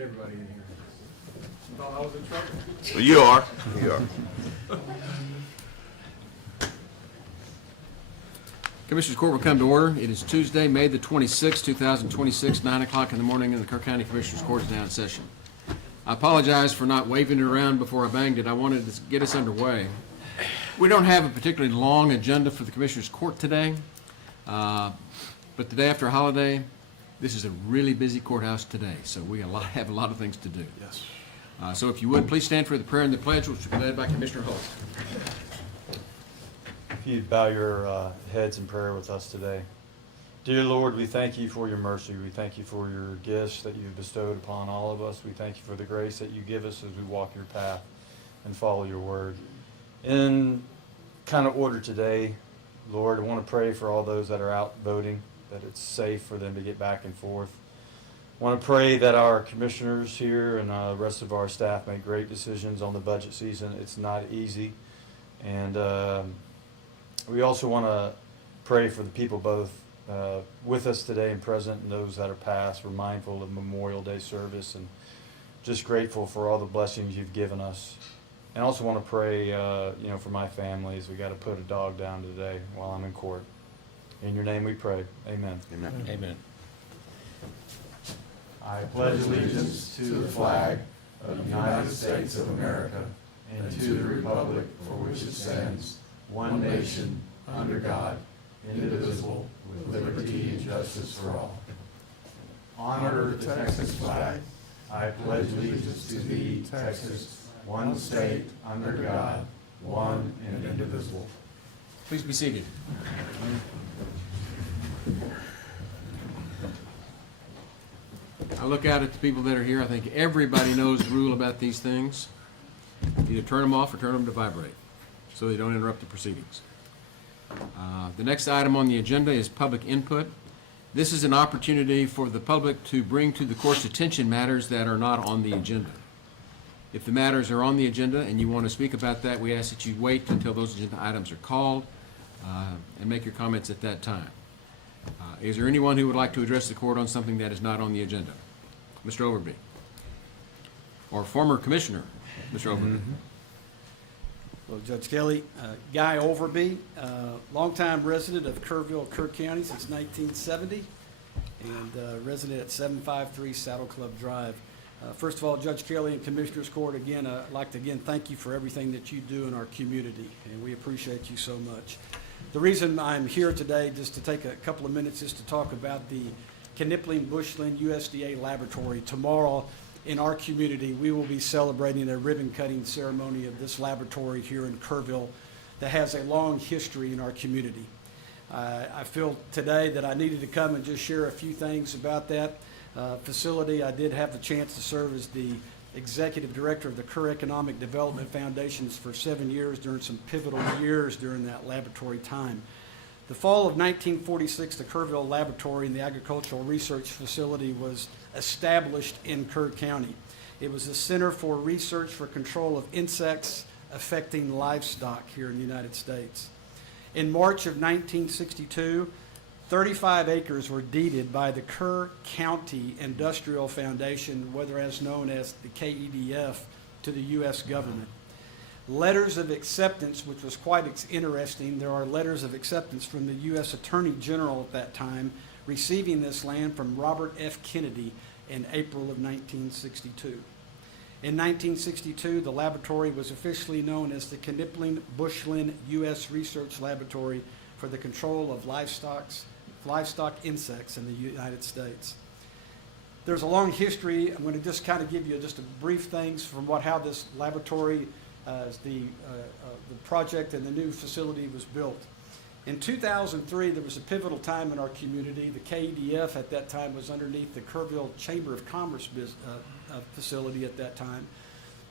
Get everybody in here. Thought I was in trouble. Well, you are. You are. Commissioners Court will come to order. It is Tuesday, May the 26th, 2026, 9 o'clock in the morning, and the Kerr County Commissioners Court is now in session. I apologize for not waving it around before I banged it. I wanted to get us underway. We don't have a particularly long agenda for the Commissioners Court today, but the day after a holiday, this is a really busy courthouse today, so we have a lot of things to do. Yes. So if you would, please stand for the prayer and the pledge, which will be led by Commissioner Holt. If you'd bow your heads in prayer with us today. Dear Lord, we thank you for your mercy. We thank you for your gifts that you've bestowed upon all of us. We thank you for the grace that you give us as we walk your path and follow your word. In kind of order today, Lord, I want to pray for all those that are out voting, that it's safe for them to get back and forth. I want to pray that our commissioners here and the rest of our staff make great decisions on the budget season. It's not easy. And we also want to pray for the people both with us today and present and those that are past. We're mindful of Memorial Day service and just grateful for all the blessings you've given us. And I also want to pray, for my family as we got to put a dog down today while I'm in court. In your name we pray. Amen. Amen. Amen. I pledge allegiance to the flag of the United States of America and to the republic for which it stands, one nation, under God, indivisible, with liberty and justice for all. Honor the Texas flag. I pledge allegiance to thee, Texas, one state, under God, one and indivisible. Please be seated. I look out at the people that are here. I think everybody knows the rule about these things. Either turn them off or turn them to vibrate so they don't interrupt the proceedings. The next item on the agenda is public input. This is an opportunity for the public to bring to the court's attention matters that are not on the agenda. If the matters are on the agenda and you want to speak about that, we ask that you wait until those agenda items are called and make your comments at that time. Is there anyone who would like to address the court on something that is not on the agenda? Mr. Overby. Or former Commissioner, Mr. Overby. Mm-hmm. Well, Judge Kelly, Guy Overby, longtime resident of Kerrville, Kerr County since 1970, and resident at 753 Saddle Club Drive. First of all, Judge Kelly and Commissioners Court, again, I'd like to thank you for everything that you do in our community, and we appreciate you so much. The reason I'm here today, just to take a couple of minutes, is to talk about the Knipling-Bushland USDA laboratory. Tomorrow in our community, we will be celebrating a ribbon-cutting ceremony of this laboratory here in Kerrville that has a long history in our community. I feel today that I needed to come and just share a few things about that facility. I did have the chance to serve as the executive director of the Kerr Economic Development Foundations for 7 years during some pivotal years during that laboratory time. The fall of 1946, the Kerrville Laboratory and the Agricultural Research Facility was established in Kerr County. It was a center for research for control of insects affecting livestock here in the United States. In March of 1962, 35 acres were deeded by the Kerr County Industrial Foundation, otherwise known as the KEDF, to the U.S. government. Letters of acceptance, which was quite interesting, there are letters of acceptance from the U.S. Attorney General at that time, receiving this land from Robert F. Kennedy in April of 1962. In 1962, the laboratory was officially known as the Knipling-Bushland U.S. Research Laboratory for the Control of Livestock Insects in the United States. There's a long history. I'm going to just kind of give you just a brief things from how this laboratory, the project and the new facility was built. In 2003, there was a pivotal time in our community. The KEDF at that time was underneath the Kerrville Chamber of Commerce facility at that time.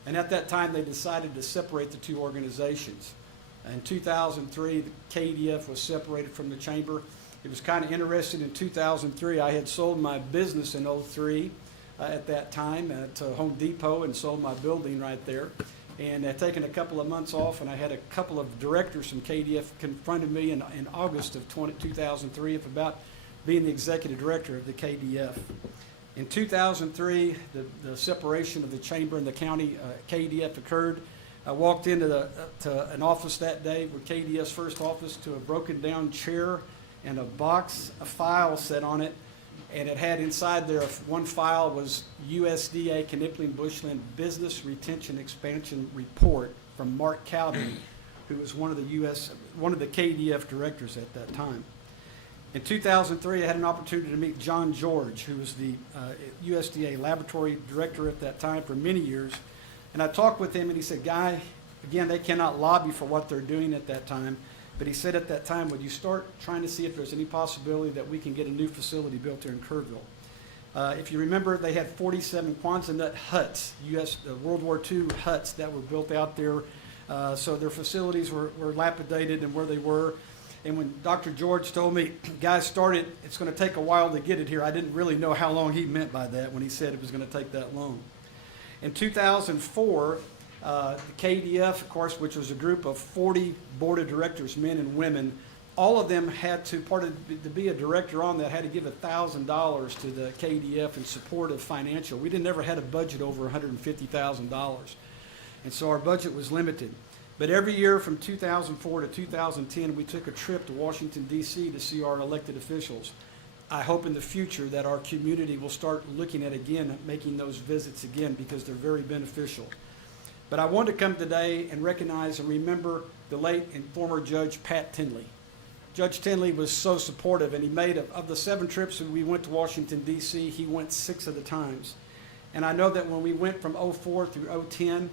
And at that time, they decided to separate the two organizations. In 2003, the KEDF was separated from the chamber. It was kind of interesting. In 2003, I had sold my business in 2003 at that time to Home Depot and sold my building right there. And had taken a couple of months off, and I had a couple of directors from KDF confronted me in August of 2003 about being the executive director of the KDF. In 2003, the separation of the chamber and the county, KDF occurred. I walked into to an office that day, with KDF's first office, to a broken down chair and a box, a file set on it, and it had inside there, one file was USDA Knippling Bushland Business Retention Expansion Report from Mark Calvin, who was one of the KDF directors at that time. In 2003, I had an opportunity to meet John George, who was the USDA laboratory director at that time for many years. And I talked with him, and he said, Guy, again, they cannot lobby for what they're doing at that time, but he said at that time, would you start trying to see if there's any possibility that we can get a new facility built here in Kerrville? If you remember, they had 47 Kwanzaa nut huts, World War II huts that were built out there. So their facilities were lapidated and where they were. And when Dr. George told me, guys, started, it's going to take a while to get it here, I didn't really know how long he meant by that when he said it was going to take that long. In 2004, the KDF, of course, which was a group of 40 board of directors, men and women, all of them had to be a director on that, had to give $1,000 to the KDF in support of financial. We never had a budget over $150,000. And so our budget was limited. But every year from 2004 to 2010, we took a trip to Washington, D.C. to see our elected officials. I hope in the future that our community will start looking at making those visits again, because they're very beneficial. But I want to come today and recognize and remember the late and former Judge Pat Tinley. Judge Tinley was so supportive, and he made, of the 7 trips that we went to Washington, D.C., he went 6 of the times. And I know that when we went from 2004 through 2010,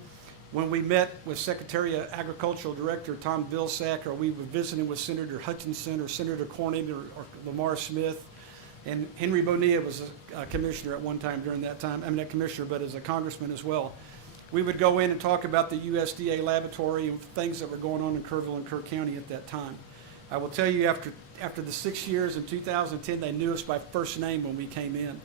when we met with Secretary of Agricultural Director Tom Vilsack, or we were visiting with Senator Hutchinson or Senator Cornyn or Lamar Smith, and Henry Bonilla was a commissioner at one time during that time. I mean, not commissioner, but as a congressman as well. We would go in and talk about the USDA laboratory and things that were going on in Kerrville and Kerr County at that time. I will tell you, after the 6 years in 2010, they knew us by first name when we came in.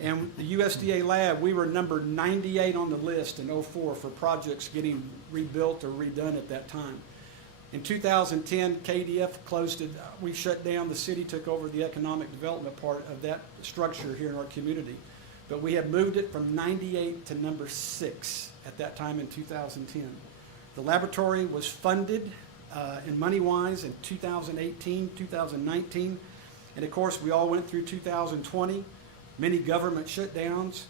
And the USDA lab, we were number 98 on the list in 2004 for projects getting rebuilt or redone at that time. In 2010, KDF closed it. We shut down. The city took over the economic development part of that structure here in our community. But we have moved it from 98 to number 6 at that time in 2010. The laboratory was funded in money-wise in 2018, 2019. And of course, we all went through 2020, many government shutdowns,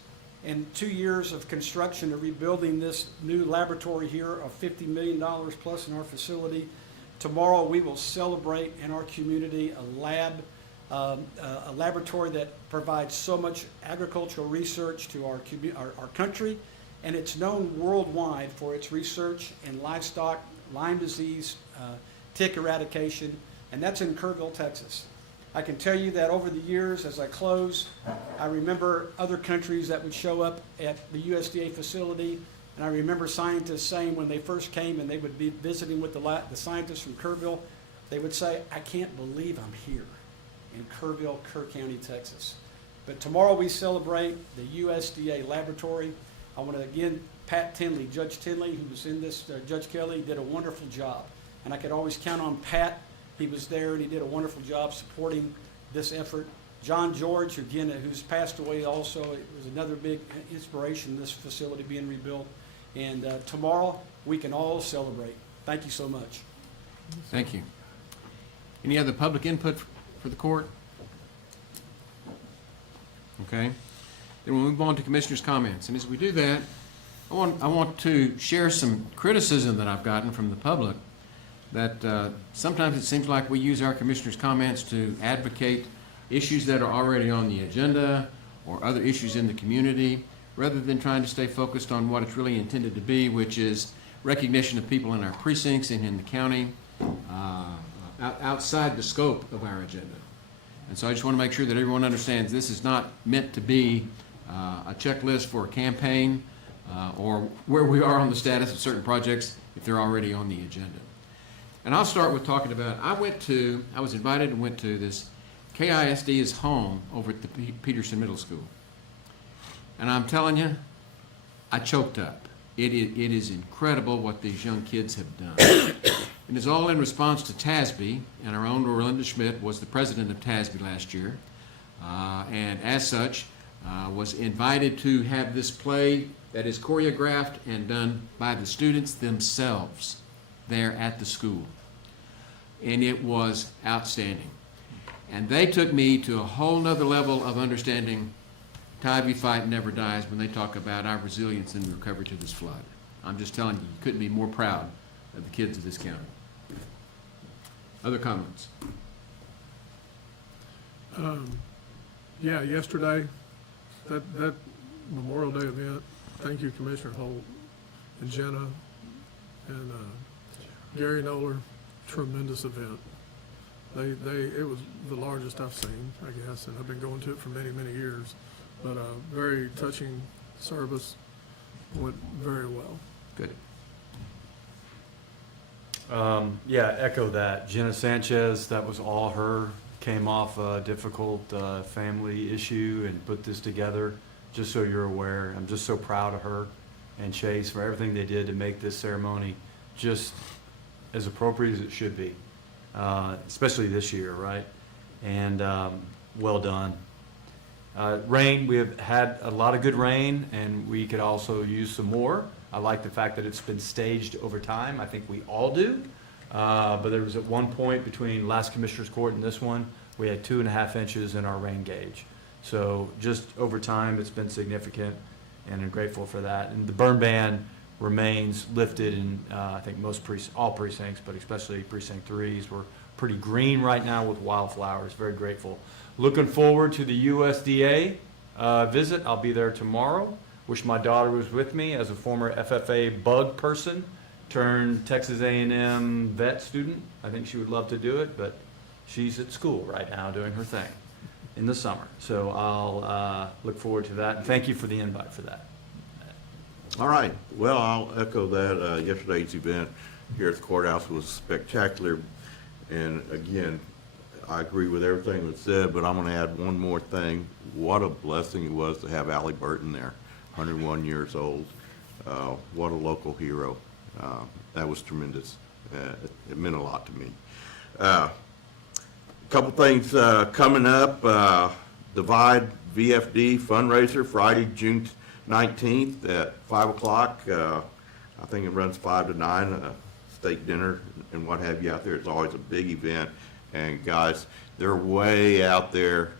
and 2 years of construction of rebuilding this new laboratory here of $50 million plus in our facility. Tomorrow we will celebrate in our community a laboratory that provides so much agricultural research to our country, and it's known worldwide for its research in livestock, Lyme disease, tick eradication, and that's in Kerrville, Texas. I can tell you that over the years, as I close, I remember other countries that would show up at the USDA facility, and I remember scientists saying when they first came and they would be visiting with the scientists from Kerrville, they would say, I can't believe I'm here in Kerrville, Kerr County, Texas. But tomorrow we celebrate the USDA laboratory. I want to again, Pat Tinley, Judge Tinley, who was in this, Judge Kelly, did a wonderful job. And I could always count on Pat. He was there and he did a wonderful job supporting this effort. John George, again, who's passed away also, it was another big inspiration, this facility being rebuilt. And tomorrow we can all celebrate. Thank you so much. Thank you. Any other public input for the court? Okay. Then we'll move on to commissioners' comments. And as we do that, I want to share some criticism that I've gotten from the public that sometimes it seems like we use our commissioners' comments to advocate issues that are already on the agenda or other issues in the community, rather than trying to stay focused on what it's really intended to be, which is recognition of people in our precincts and in the county outside the scope of our agenda. And so I just want to make sure that everyone understands this is not meant to be a checklist for a campaign or where we are on the status of certain projects if they're already on the agenda. And I'll start with talking about, I was invited and went to this KISD is home over at the Peterson Middle School. And I'm telling you, I choked up. It is incredible what these young kids have done. And it's all in response to TASB, and our own Rolinda Schmidt was the president of TASB last year. And as such, was invited to have this play that is choreographed and done by the students themselves there at the school. And it was outstanding. And they took me to a whole nother level of understanding Tide We Fight Never Dies when they talk about our resilience and recovery to this flood. I'm just telling you, you couldn't be more proud of the kids of this county. Other comments? Yeah, yesterday, that Memorial Day event, thank you Commissioner Holt and Jenna and Gary Noller, tremendous event. It was the largest I've seen, I guess, and I've been going to it for many, many years. But very touching service, went very well. Good. Yeah, echo that. Jenna Sanchez, that was all her. Came off a difficult family issue and put this together. Just so you're aware, I'm just so proud of her and Chase for everything they did to make this ceremony just as appropriate as it should be, especially this year, right? And well done. Rain, we have had a lot of good rain, and we could also use some more. I like the fact that it's been staged over time. I think we all do. But there was at one point between last Commissioner's Court and this one, we had 2.5 inches in our rain gauge. So just over time, it's been significant, and I'm grateful for that. And the burn ban remains lifted in, I think, all precincts, but especially Precinct 3s. We're pretty green right now with wildflowers. Very grateful. Looking forward to the USDA visit. I'll be there tomorrow. Wish my daughter was with me as a former FFA bug person turned Texas A&M vet student. I think she would love to do it, but she's at school right now doing her thing in the summer. So I'll look forward to that. And thank you for the invite for that. All right. Well, I'll echo that. Yesterday's event here at the courthouse was spectacular. And again, I agree with everything that's said, but I'm going to add one more thing. What a blessing it was to have Allie Burton there, 101 years old. What a local hero. That was tremendous. It meant a lot to me. A couple things coming up. Divide VFD fundraiser, Friday, June 19th at 5 o'clock. I think it runs 5 to 9, steak dinner and what have you out there. It's always a big event. And guys, they're way out there,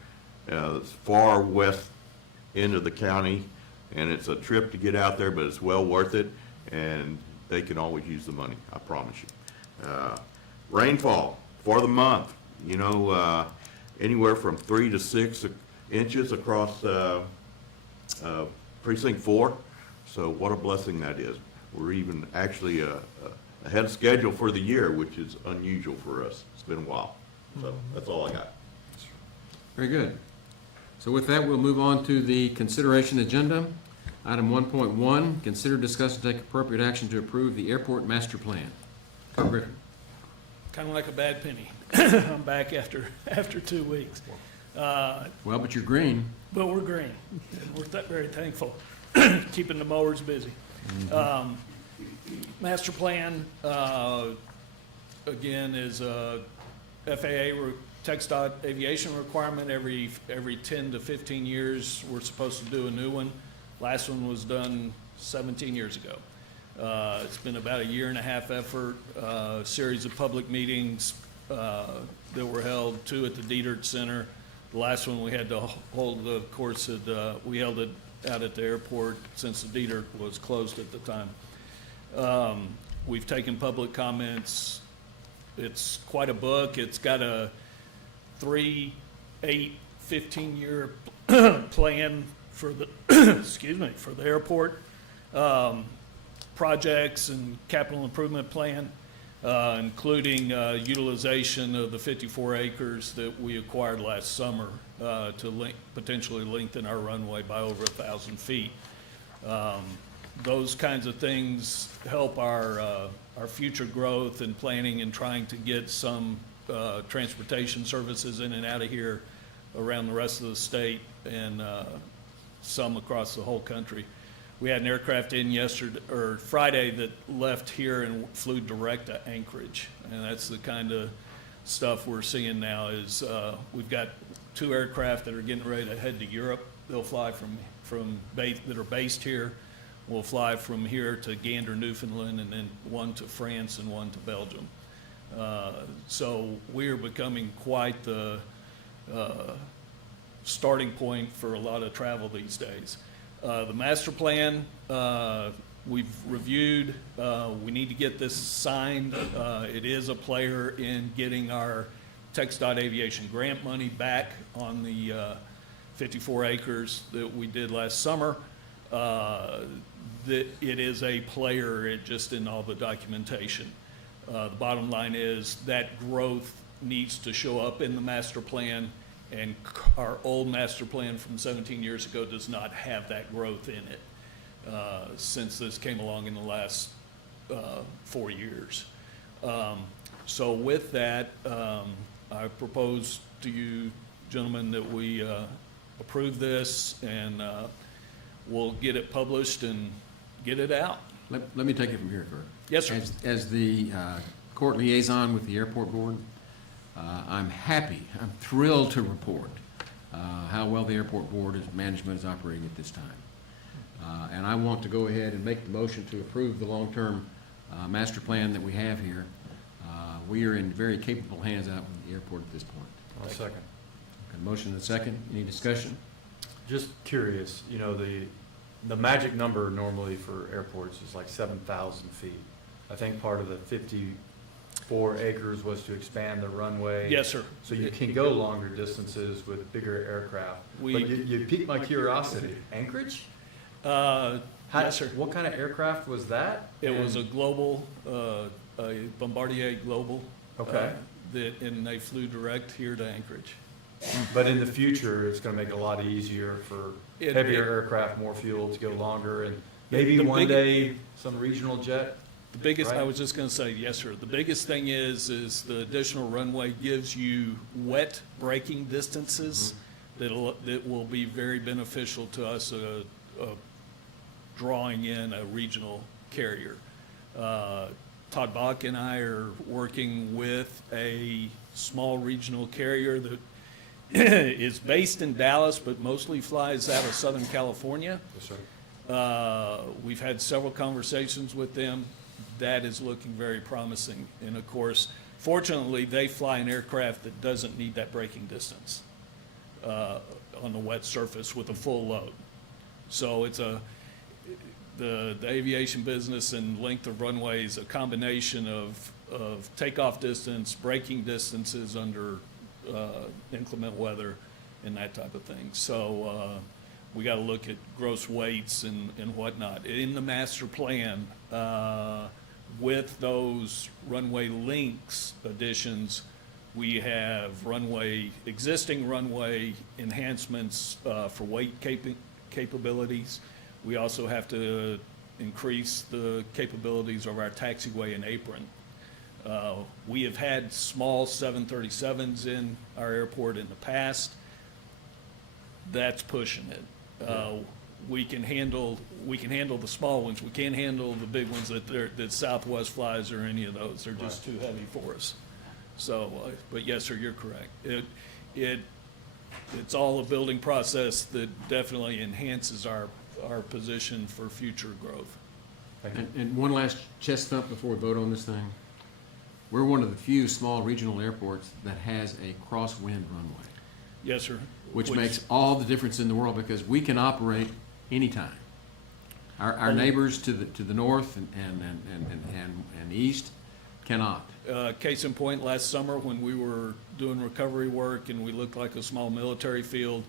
far west end of the county, and it's a trip to get out there, but it's well worth it, and they can always use the money, I promise you. Rainfall for the month, you know, anywhere from 3 to 6 inches across Precinct 4, so what a blessing that is. We're even actually ahead of schedule for the year, which is unusual for us. It's been a while. So that's all I got. Very good. So with that, we'll move on to the consideration agenda. Item 1.1, consider, discuss, and take appropriate action to approve the airport master plan. Kerr Griffin. Kind of like a bad penny. I'm back after 2 weeks. Well, but you're green. But we're green. And we're very thankful. Keeping the mowers busy. Master plan, again, is FAA TxDOT aviation requirement. Every 10 to 15 years, we're supposed to do a new one. Last one was done 17 years ago. It's been about a 1.5 year effort, series of public meetings that were held, 2 at the Dietert Center. The last one we had to hold, of course, we held it out at the airport since the Dietert was closed at the time. We've taken public comments. It's quite a book. It's got a 3, 8, 15-year plan for the for the airport projects and capital improvement plan, including utilization of the 54 acres that we acquired last summer to potentially lengthen our runway by over 1,000 feet. Those kinds of things help our future growth and planning and trying to get some transportation services in and out of here around the rest of the state and some across the whole country. We had an aircraft in Friday that left here and flew direct to Anchorage, and that's the kind of stuff we're seeing now. Is we've got 2 aircraft that are getting ready to head to Europe they'll fly that are based here, will fly from here to Gander, Newfoundland, and then one to France and one to Belgium. So we are becoming quite the starting point for a lot of travel these days. The master plan, we've reviewed. We need to get this signed. It is a player in getting our TxDOT Aviation grant money back on the 54 acres that we did last summer. That it is a player just in all the documentation. The bottom line is that growth needs to show up in the master plan, and our old master plan from 17 years ago does not have that growth in it since this came along in the last 4 years. So with that, I propose to you, gentlemen, that we approve this, and we'll get it published and get it out. Let me take it from here, Kerr. Yes, sir. As the court liaison with the airport board, I'm happy, I'm thrilled to report how well the airport board management is operating at this time. And I want to go ahead and make the motion to approve the long-term master plan that we have here. We are in very capable hands out with the airport at this point. I'll second. Okay, motion and a second. Any discussion? Just curious, you know, the magic number normally for airports is like 7,000 feet. I think part of the 54 acres was to expand the runway. Yes, sir. So you can go longer distances with bigger aircraft. We- But you piqued my curiosity. Anchorage? Yes, sir. What kind of aircraft was that? It was a global, a Bombardier Global. Okay. And they flew direct here to Anchorage. But in the future, it's gonna make it a lot easier for heavier aircraft, more fuel to go longer, and maybe The one big- day, some regional jet? The biggest, I Right. was just gonna say, yes, sir. The biggest thing is the additional runway gives you wet braking distances that will be very beneficial to us, drawing in a regional carrier. Todd Bach and I are working with a small regional carrier that is based in Dallas, but mostly flies out of Southern California. Yes, sir. We've had several conversations with them. That is looking very promising. And of course, fortunately, they fly an aircraft that doesn't need that braking distance on the wet surface with a full load. So it's the aviation business and length of runway is a combination of takeoff distance, braking distances under inclement weather, and that type of thing. So we got to look at gross weights and whatnot. In the master plan, with those runway links additions, we have existing runway enhancements for weight capabilities. We also have to increase the capabilities of our taxiway and apron. We have had small 737s in our airport in the past. That's pushing it. We can handle the small ones. We can't handle the big ones that Southwest flies or any of those. They're just too heavy for us. So, but yes, sir, you're correct. It's all a building process that definitely enhances our position for future growth. Thank you. And one last chest thump before we vote on this thing. We're one of the few small regional airports that has a crosswind runway, Yes, sir. which makes all the difference in the world because we can operate anytime. Our neighbors to the north and east cannot. Case in point, last summer when we were doing recovery work and we looked like a small military field,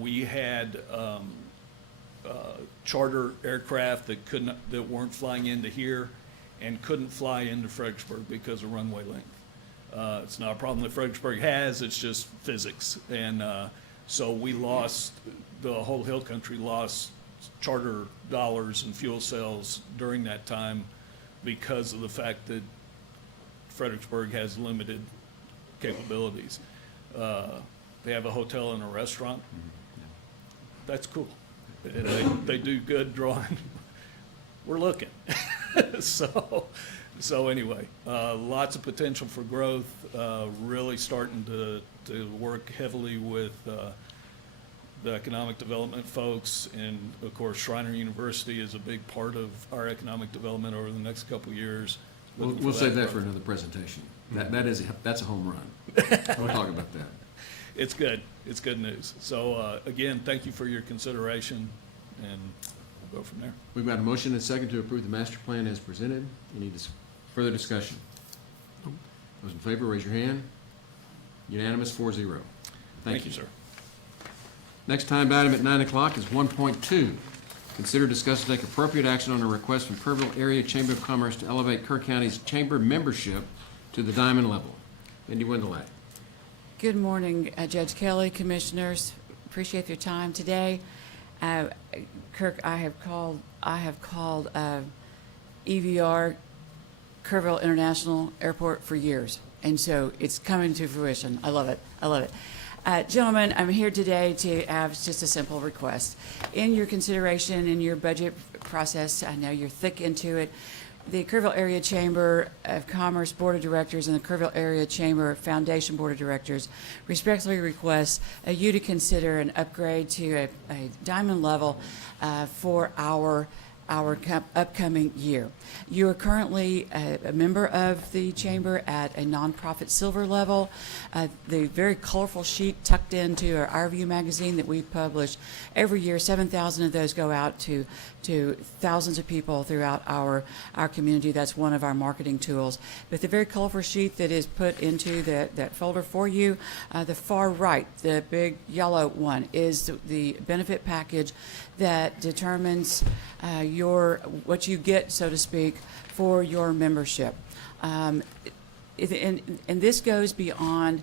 we had charter aircraft that weren't flying into here and couldn't fly into Fredericksburg because of runway length. It's not a problem that Fredericksburg has, it's just physics. And so the whole hill country lost charter dollars and fuel cells during that time because of the fact that Fredericksburg has limited capabilities. They have a hotel and a restaurant. That's cool. They do good drawing. We're looking. So anyway, lots of potential for growth, really starting to work heavily with the economic development folks, and of course Schreiner University is a big part of our economic development over the next couple of years. We'll save that for another presentation. That's a home run. We'll talk about that. It's good. It's good news. So again, thank you for your consideration, and we'll go from there. We've got a motion and a second to approve the master plan as presented. Any further discussion? Those in favor, raise your hand. Unanimous, 4-0. Thank you, sir. Next time item at 9 o'clock is 1.2. Consider, discuss, and take appropriate action on a request from Kerrville Area Chamber of Commerce to elevate Kerr County's chamber membership to the diamond level. Mindy Wendelak. Good morning, Judge Kelly, Commissioners. Appreciate your time today. Kirk, I have called EVR Kerrville International Airport for years, and so it's coming to fruition. I love it. I love it. Gentlemen, I'm here today to have just a simple request. In your consideration, in your budget process, I know you're thick into it, the Kerrville Area Chamber of Commerce Board of Directors and the Kerrville Area Chamber Foundation Board of Directors respectfully request you to consider an upgrade to a diamond level for our upcoming year. You are currently a member of the chamber at a nonprofit silver level. The very colorful sheet tucked into our View magazine that we publish every year, 7,000 of those go out to thousands of people throughout our community. That's one of our marketing tools. But the very colorful sheet that is put into that folder for you, the far right, the big yellow one, is the benefit package that determines what you get, so to speak, for your membership. And this goes beyond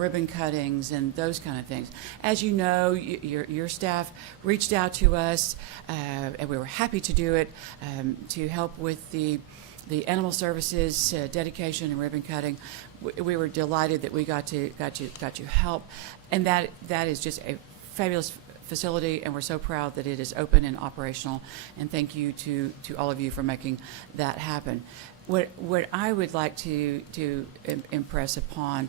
ribbon cuttings and those kind of things. As you know, your staff reached out to us, and we were happy to do it to help with the animal services dedication and ribbon cutting. We were delighted that we got to help, and that is just a fabulous facility, and we're so proud that it is open and operational, and thank you to all of you for making that happen. What I would like to impress upon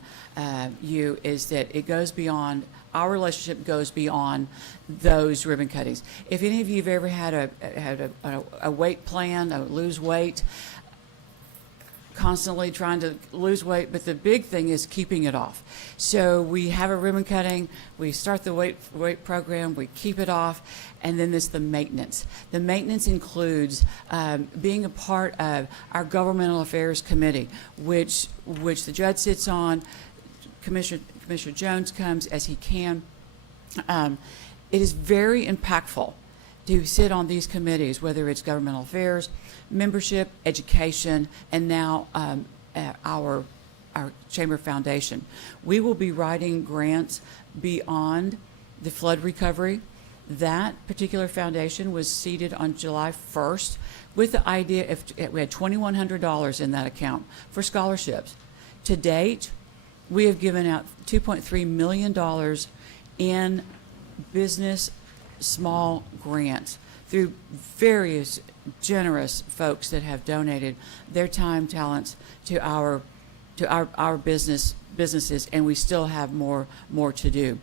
you is that it goes beyond, our relationship goes beyond those ribbon cuttings. If any of you have ever had a weight plan, lose weight, constantly trying to lose weight, but the big thing is keeping it off. So we have a ribbon cutting, we start the weight program, we keep it off, and then there's the maintenance. The maintenance includes being a part of our governmental affairs committee, which the judge sits on. Commissioner Jones comes as he can. It is very impactful to sit on these committees, whether it's governmental affairs, membership, education, and now our Chamber Foundation. We will be writing grants beyond the flood recovery. That particular foundation was seeded on July 1st with the idea of, we had $2,100 in that account for scholarships. To date, we have given out $2.3 million in business small grants through various generous folks that have donated their time, talents to our businesses, and we still have more to do.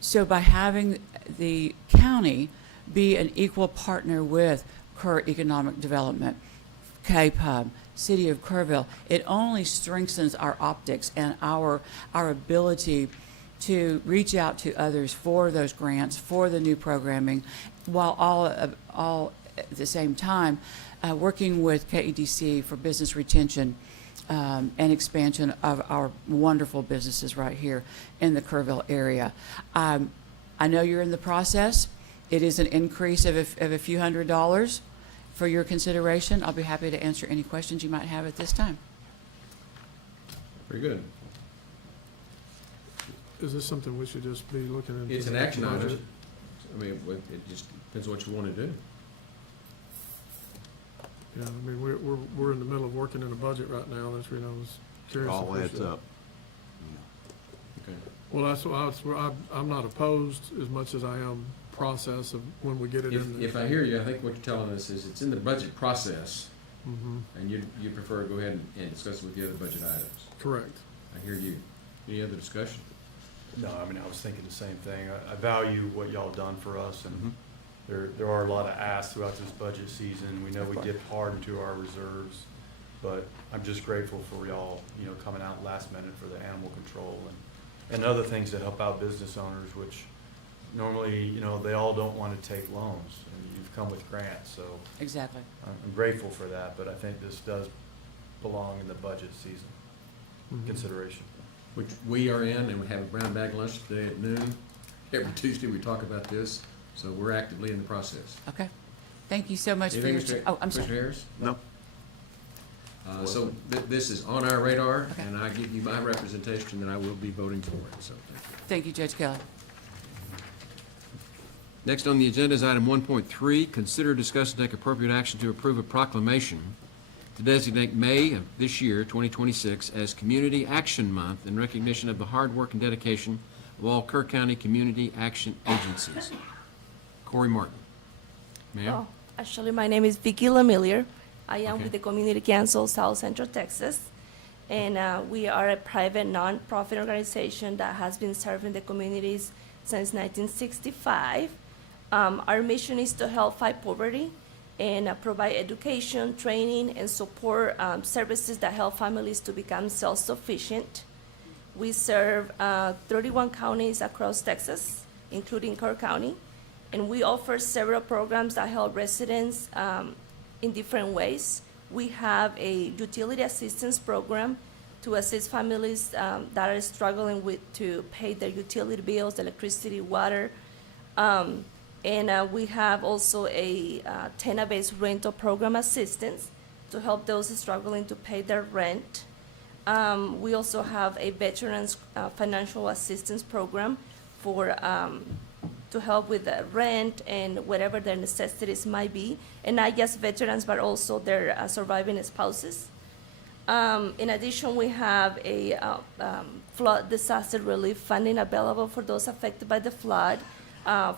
So by having the county be an equal partner with Kerr Economic Development, KPUB, City of Kerrville, it only strengthens our optics and our ability to reach out to others for those grants, for the new programming, while all at the same time working with KEDC for business retention and expansion of our wonderful businesses right here in the Kerrville area. I know you're in the process. It is an increase of a few $100s for your consideration. I'll be happy to answer any questions you might have at this time. Very good. Is this something we should just be looking into? It's an action item. I mean, it just depends what you want to do. Yeah, I mean, we're in the middle of working in a budget right now. That's what I was It curious. all if we adds should- up. Okay. Well, I'm not opposed as much as I am process of when we get it in. If I hear you, I think what you're telling us is it's in the budget process, Mm-hmm. and you prefer to go ahead and discuss it with the other budget items. Correct. I hear you. Any other discussion? No, I mean, I was thinking the same thing. I value what y'all done for us, and there are a lot of asks throughout this budget season. We know we dipped hard into our reserves, but I'm just grateful for y'all, coming out last minute for the animal control and other things that help out business owners, which normally, they all don't want to take loans, and you've come with grants, so Exactly. I'm grateful for that, but I think this does belong in the budget season consideration. Which we are in, and we have a brown bag lunch today at noon. Every Tuesday, we talk about this, so we're actively in the process. Okay. Thank you so much for Anything, your, Mr. I'm Mr. sorry. Harris? No. So this is on our radar, Okay. and I give you my representation that I will be voting for it, so thank you. Thank you, Judge Kelly. Next on the agenda is item 1.3, consider, discuss, and take appropriate action to approve a proclamation to designate May of this year, 2026, as Community Action Month in recognition of the hard work and dedication of all Kerr County community action agencies. Corey Martin. Ma'am? Oh, actually, my name is Vicky Lamillier. I am Okay. with the Community Council South Central Texas, and we are a private nonprofit organization that has been serving the communities since 1965. Our mission is to help fight poverty and provide education, training, and support services that help families to become self-sufficient. We serve 31 counties across Texas, including Kerr County, and we offer several programs that help residents in different ways. We have a utility assistance program to assist families that are struggling to pay their utility bills, electricity, water. And we have also a tenant-based rental program assistance to help those struggling to pay their rent. We also have a veterans financial assistance program to help with the rent and whatever their necessities might be, and not just veterans, but also their surviving spouses. In addition, we have a flood disaster relief funding available for those affected by the flood,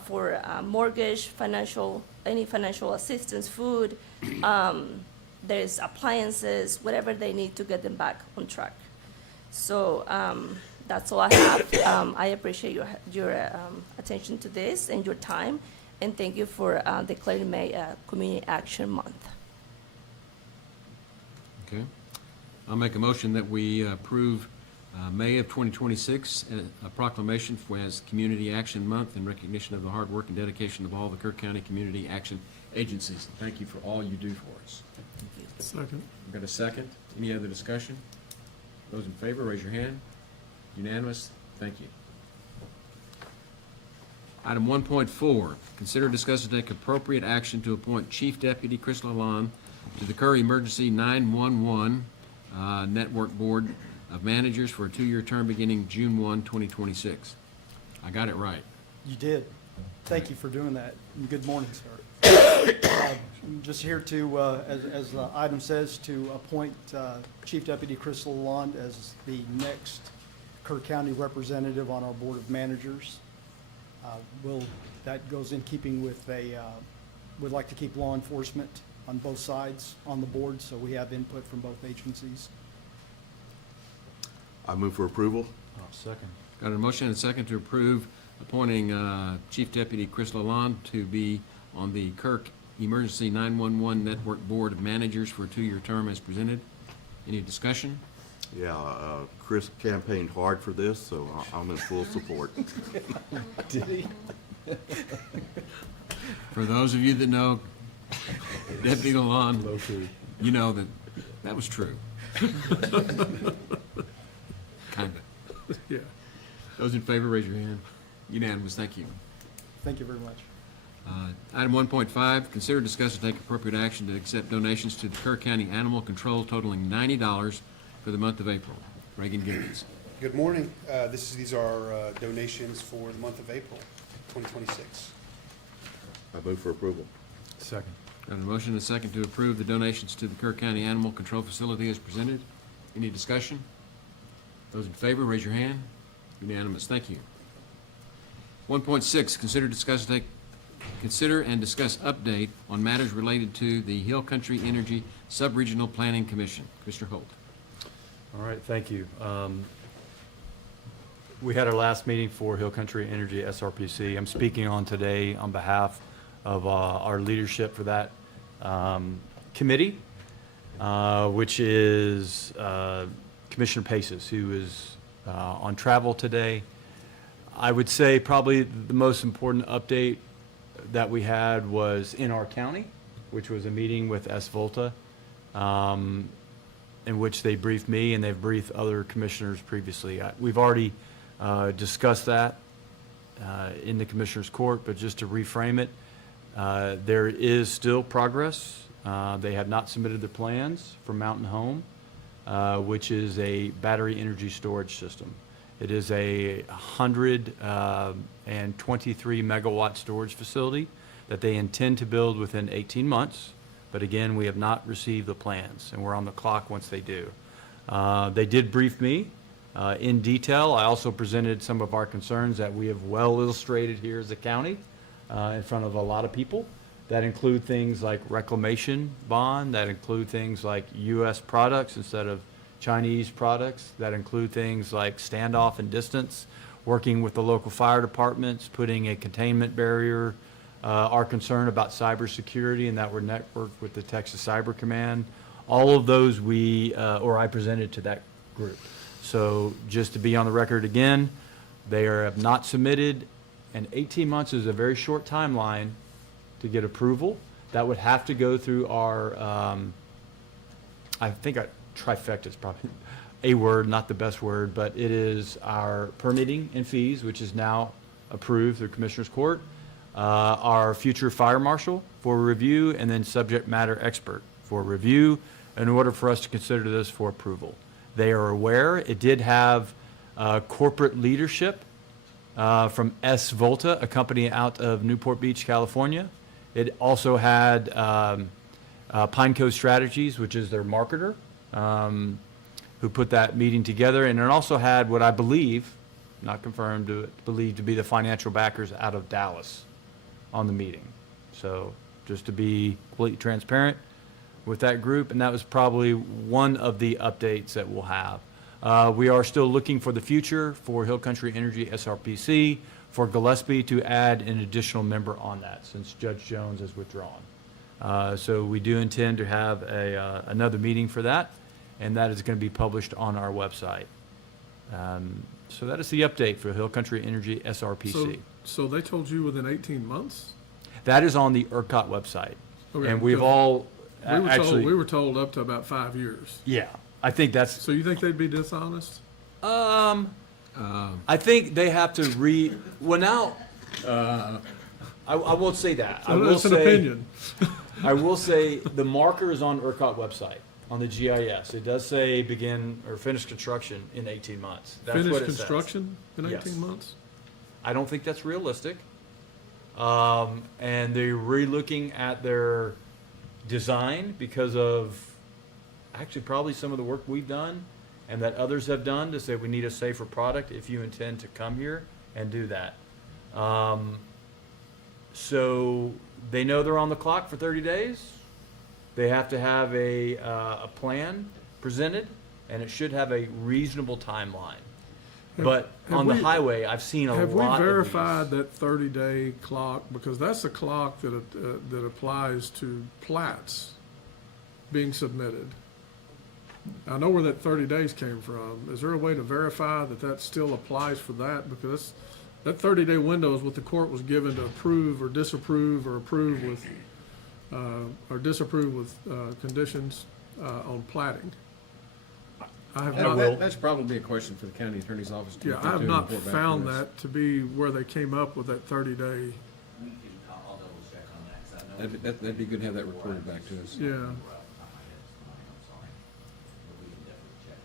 for mortgage, any financial assistance, food, there's appliances, whatever they need to get them back on track. So that's all I have. I appreciate your attention to this and your time, and thank you for declaring May Community Action Month. Okay. I'll make a motion that we approve May of 2026, a proclamation as Community Action Month in recognition of the hard work and dedication of all the Kerr County community action agencies. Thank you for all you do for us. Second. We've got a second. Any other discussion? Those in favor, raise your hand. Unanimous? Thank you. Item 1.4, consider, discuss, and take appropriate action to appoint Chief Deputy Chris Lalonde to the Kerr Emergency 911 Network Board of Managers for a 2-year term beginning June 1, 2026. I got it right. You did. Thank you for doing that. And good morning, sir. I'm just here to, as the item says, to appoint Chief Deputy Chris Lalonde as the next Kerr County representative on our Board of Managers. That goes in keeping with we'd like to keep law enforcement on both sides on the board, so we have input from both agencies. I move for approval. Second. Got a motion and a second to approve appointing Chief Deputy Chris Lalonde to be on the Kirk Emergency 911 Network Board of Managers for a 2-year term as presented. Any discussion? Yeah, Chris campaigned hard for this, so I'm in full support. Did he? For those of you that know Deputy Lalonde, you know that was true. Kinda. Yeah. Those in favor, raise your hand. Unanimous, thank you. Thank you very much. Item 1.5, consider, discuss, and take appropriate action to accept donations to the Kerr County Animal Control totaling $90 for the month of April. Reagan Gibbons. Good morning. These are donations for the month of April, 2026. I move for approval. Second. Got a motion and a second to approve the donations to the Kerr County Animal Control Facility as presented. Any discussion? Those in favor, raise your hand. Unanimous, thank you. 1.6, consider and discuss update on matters related to the Hill Country Energy Subregional Planning Commission. Commissioner Holt. All right, thank you. we had our last meeting for Hill Country Energy SRPC. I'm speaking on today on behalf of our leadership for that committee, which is Commissioner Paces, who is on travel today. I would say probably the most important update that we had was in our county, which was a meeting with S. Volta, in which they briefed me and they've briefed other commissioners previously. We've already discussed that in the Commissioners Court, but just to reframe it, there is still progress. They have not submitted their plans for Mountain Home, which is a battery energy storage system. It is a 123 megawatt storage facility that they intend to build within 18 months. But again, we have not received the plans, and we're on the clock once they do. They did brief me in detail. I also presented some of our concerns that we have well illustrated here as a county in front of a lot of people. That include things like reclamation bond, that include things like U.S. products instead of Chinese products, that include things like standoff and distance, working with the local fire departments, putting a containment barrier, our concern about cybersecurity and that we're networked with the Texas Cyber Command. All of those I presented to that group. So just to be on the record again, they have not submitted, and 18 months is a very short timeline to get approval. That would have to go through our, I think trifecta is probably a word, not the best word, but it is our permitting and fees, which is now approved through Commissioners Court, our future fire marshal for review, and then subject matter expert for review in order for us to consider this for approval. They are aware. It did have corporate leadership from S. Volta, a company out of Newport Beach, California. It also had Pineco Strategies, which is their marketer, who put that meeting together. And it also had what I believe, not confirmed, believed to be the financial backers out of Dallas on the meeting. So just to be completely transparent with that group, and that was probably one of the updates that we'll have. We are still looking for the future for Hill Country Energy SRPC, for Gillespie to add an additional member on that since Judge Jones has withdrawn. So we do intend to have another meeting for that, and that is going to be published on our website. So that is the update for Hill Country Energy SRPC. So they told you within 18 months? That is on the ERCOT website. Okay, And we've because all we were told up to about 5 years. Yeah, I think that's, So you think they'd be dishonest? I think they have to well now, I won't say that. I will That's an say, opinion. I will say the marker is on ERCOT website, on the GIS. It does say begin or finish construction in 18 months. That's Finish what it says. construction in 18 Yes. months? I don't think that's realistic. And they're re-looking at their design because of actually probably some of the work we've done and that others have done to say we need a safer product if you intend to come here and do that. So they know they're on the clock for 30 days. They have to have a plan presented, and it should have a reasonable timeline. But have on the we- highway, I've seen a Have we lot of verified these. that 30-day clock? Because that's the clock that applies to plats being submitted. I know where that 30 days came from. Is there a way to verify that that still applies for that? Because that 30-day window is what the court was given to approve or disapprove or approve with, or disapprove with conditions on platting. I have not. That's probably a question for the county attorney's office to Yeah, look I have into and not report back to found us. that to be where they came up with that 30-day, I'll double check on that, 'cause I know. That'd be good to have that reported back to us. yeah, I'm sorry. But we can definitely check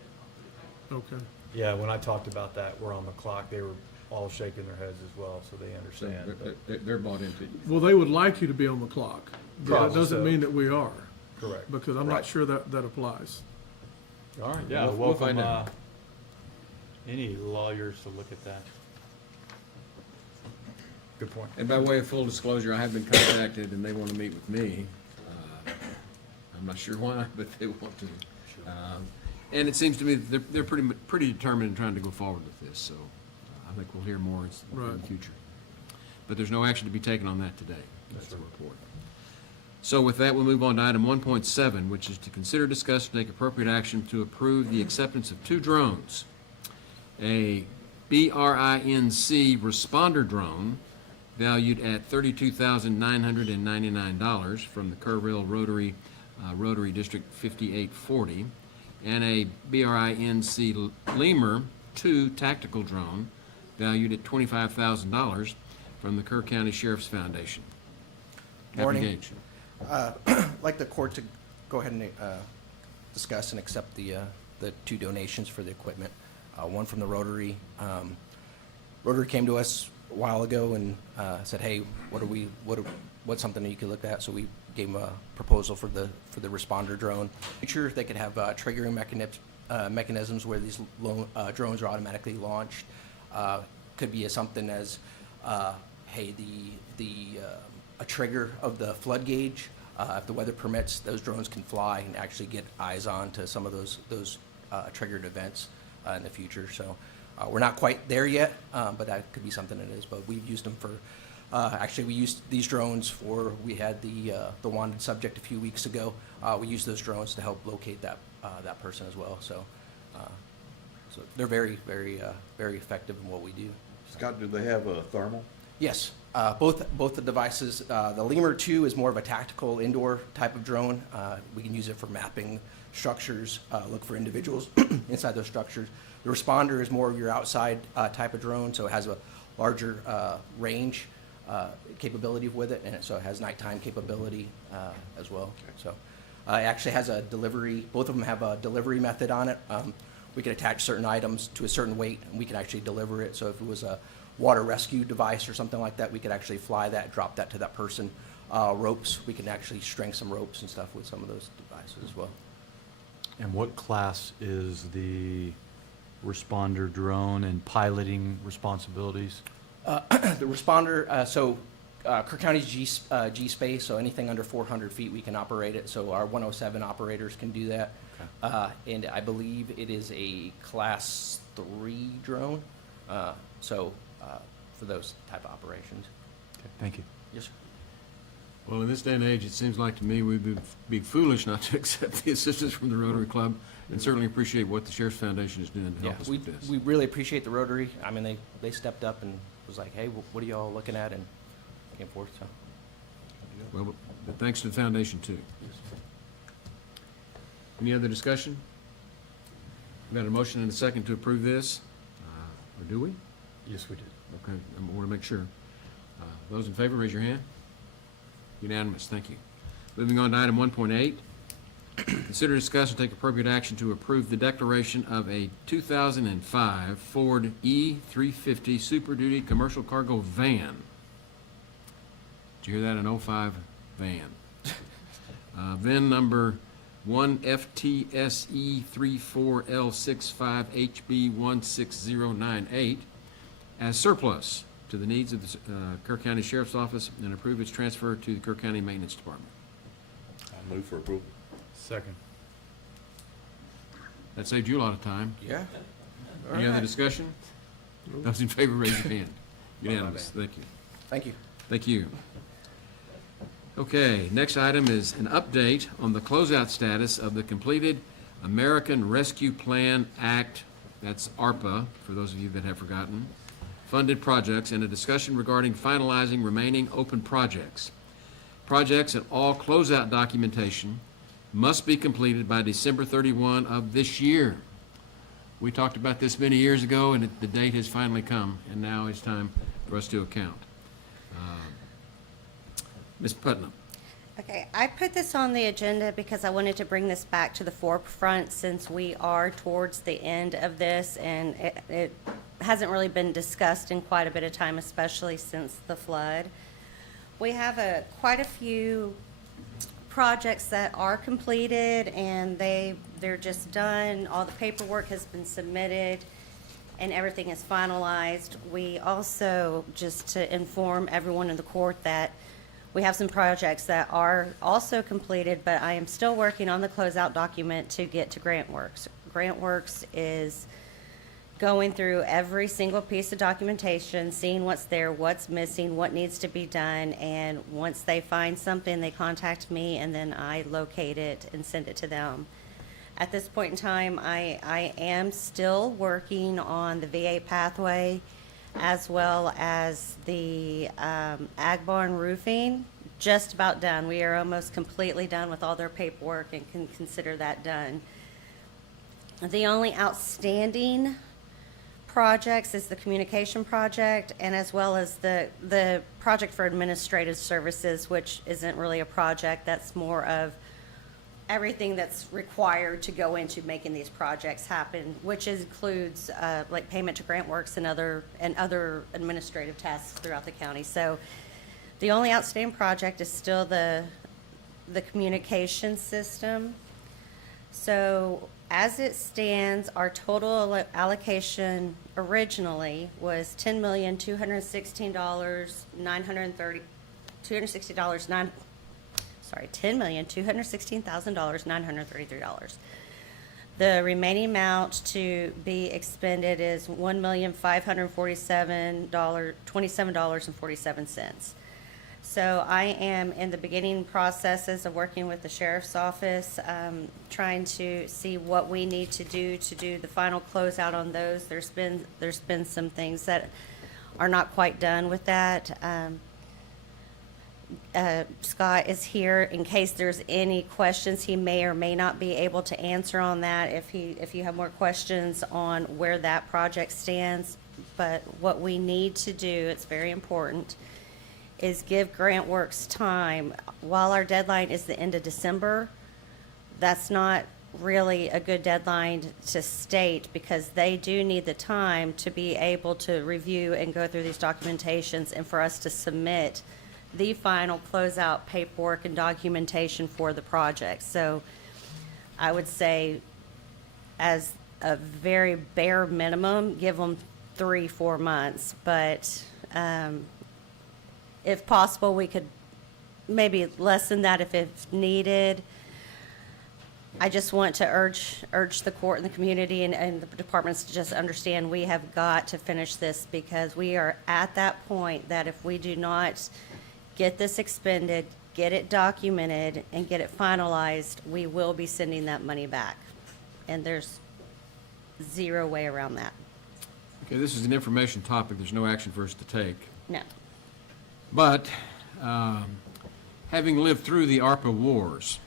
it. okay. Yeah, when I talked about that, we're on the clock. They were all shaking their heads as well, so they So understand. but- they're bought into it. Well, they would like you to be on the clock, but that Probably doesn't so. mean that we are, Correct. because I'm not sure that applies. All right, yeah, We'll welcome, find out. any lawyers to look at that. Good point. And by way of full disclosure, I have been contacted and they want to meet with me. I'm not sure why, but they want to. And it seems to me that they're pretty determined in trying to go forward with this, so. I think we'll hear more in Right. the future. But there's no action to be taken on that today. That's the report. So with that, we'll move on to item 1.7, which is to consider, discuss, and take appropriate action to approve the acceptance of 2 drones. A BRINC responder drone valued at $32,999 from the Kerrville Rotary District 5840, and a BRINC Lemur 2 tactical drone valued at $25,000 from the Kerr County Sheriff's Foundation. Captain Morning. Gage. I'd like the court to go ahead and discuss and accept the 2 donations for the equipment. One from the Rotary. Rotary came to us a while ago and said, "Hey, what's something that you could look at?" So we gave them a proposal for the responder drone. Future, they could have triggering mechanisms where these drones are automatically launched. Could be something as, hey, a trigger of the flood gauge. If the weather permits, those drones can fly and actually get eyes on to some of those triggered events in the future. So we're not quite there yet, but that could be something it is. But we've used them for, actually we used these drones for, we had the wanted subject a few weeks ago. We used those drones to help locate that person as well. So they're very, very, very effective in what we do. Scott, do they have a thermal? Yes, both the devices. The Lemur 2 is more of a tactical indoor type of drone. We can use it for mapping structures, look for individuals inside those structures. The responder is more of your outside type of drone, so it has a larger range capability with it, and so it has nighttime capability as well. So it actually has a delivery. Both of them have a delivery method on it. We can attach certain items to a certain weight, and we can actually deliver it. So if it was a water rescue device or something like that, we could actually fly that, drop that to that person. Ropes, we can actually string some ropes and stuff with some of those devices as well. And what class is the responder drone and piloting responsibilities? The responder, Kerr County's G-Space, so anything under 400 feet, we can operate it. So our 107 operators can do that. Okay. And I believe it is a Class 3 drone, for those type of operations. Okay, thank you. Yes, sir. Well, in this day and age, it seems like to me we'd be foolish not to accept the assistance from the Rotary Club, and certainly appreciate what the Sheriff's Foundation is doing to help us with this. We really appreciate the Rotary. I mean, they stepped up and was like, "Hey, what are y'all looking at?" and came forth. So. Well, but thanks to the foundation, too. Any other discussion? We've got a motion and a second to approve this, or do we? Yes, we did. Okay, I want to make sure. Those in favor, raise your hand. Unanimous, thank you. Moving on to item 1.8. Consider, discuss, and take appropriate action to approve the declaration of a 2005 Ford E350 Super Duty Commercial Cargo Van. Did you hear that? An 05 van. VIN number 1FTSE34L65HB16098 as surplus to the needs of the Kerr County Sheriff's Office and approve its transfer to the Kerr County Maintenance Department. I'll move for approval. Second. That saved you a lot of time. Yeah. Any other discussion? Those in favor, raise your hand. Unanimous, thank you. Thank you. Thank you. Okay, next item is an update on the closeout status of the completed American Rescue Plan Act, that's ARPA, for those of you that have forgotten, funded projects, and a discussion regarding finalizing remaining open projects. Projects and all closeout documentation must be completed by December 31 of this year. We talked about this many years ago, and the date has finally come, and now it's time for us to account. Ms. Putnam. Okay, I put this on the agenda because I wanted to bring this back to the forefront since we are towards the end of this, and it hasn't really been discussed in quite a bit of time, especially since the flood. We have quite a few projects that are completed, and they're just done. All the paperwork has been submitted, and everything is finalized. We also, just to inform everyone in the court, that we have some projects that are also completed, but I am still working on the closeout document to get to GrantWorks. GrantWorks is going through every single piece of documentation, seeing what's there, what's missing, what needs to be done, and once they find something, they contact me, and then I locate it and send it to them. At this point in time, I am still working on the VA pathway as well as the Ag Barn roofing. Just about done. We are almost completely done with all their paperwork and can consider that done. The only outstanding projects is the communication project, and as well as the project for administrative services, which isn't really a project. That's more of everything that's required to go into making these projects happen, which includes like payment to grant works and other administrative tasks throughout the county. So the only outstanding project is still the communication system. So as it stands, our total allocation originally was $10,216,933. The remaining amount to be expended is $1,547.27. So I am in the beginning processes of working with the sheriff's office, trying to see what we need to do the final closeout on those. There's been some things that are not quite done with that. Scott is here in case there's any questions he may or may not be able to answer on that, if you have more questions on where that project stands. But what we need to do, it's very important, is give Grant Works time. While our deadline is the end of December, that's not really a good deadline to state, because they do need the time to be able to review and go through these documentations and for us to submit the final closeout paperwork and documentation for the project. So I would say, as a very bare minimum, give them 3-4 months, but if possible, we could maybe lessen that if it's needed. I just want to urge the court and the community and the departments to just understand we have got to finish this, because we are at that point that if we do not get this expended, get it documented, and get it finalized, we will be sending that money back. And there's zero way around that. Okay, this is an information topic. There's no action for us to take. No. But having lived through the ARPA wars,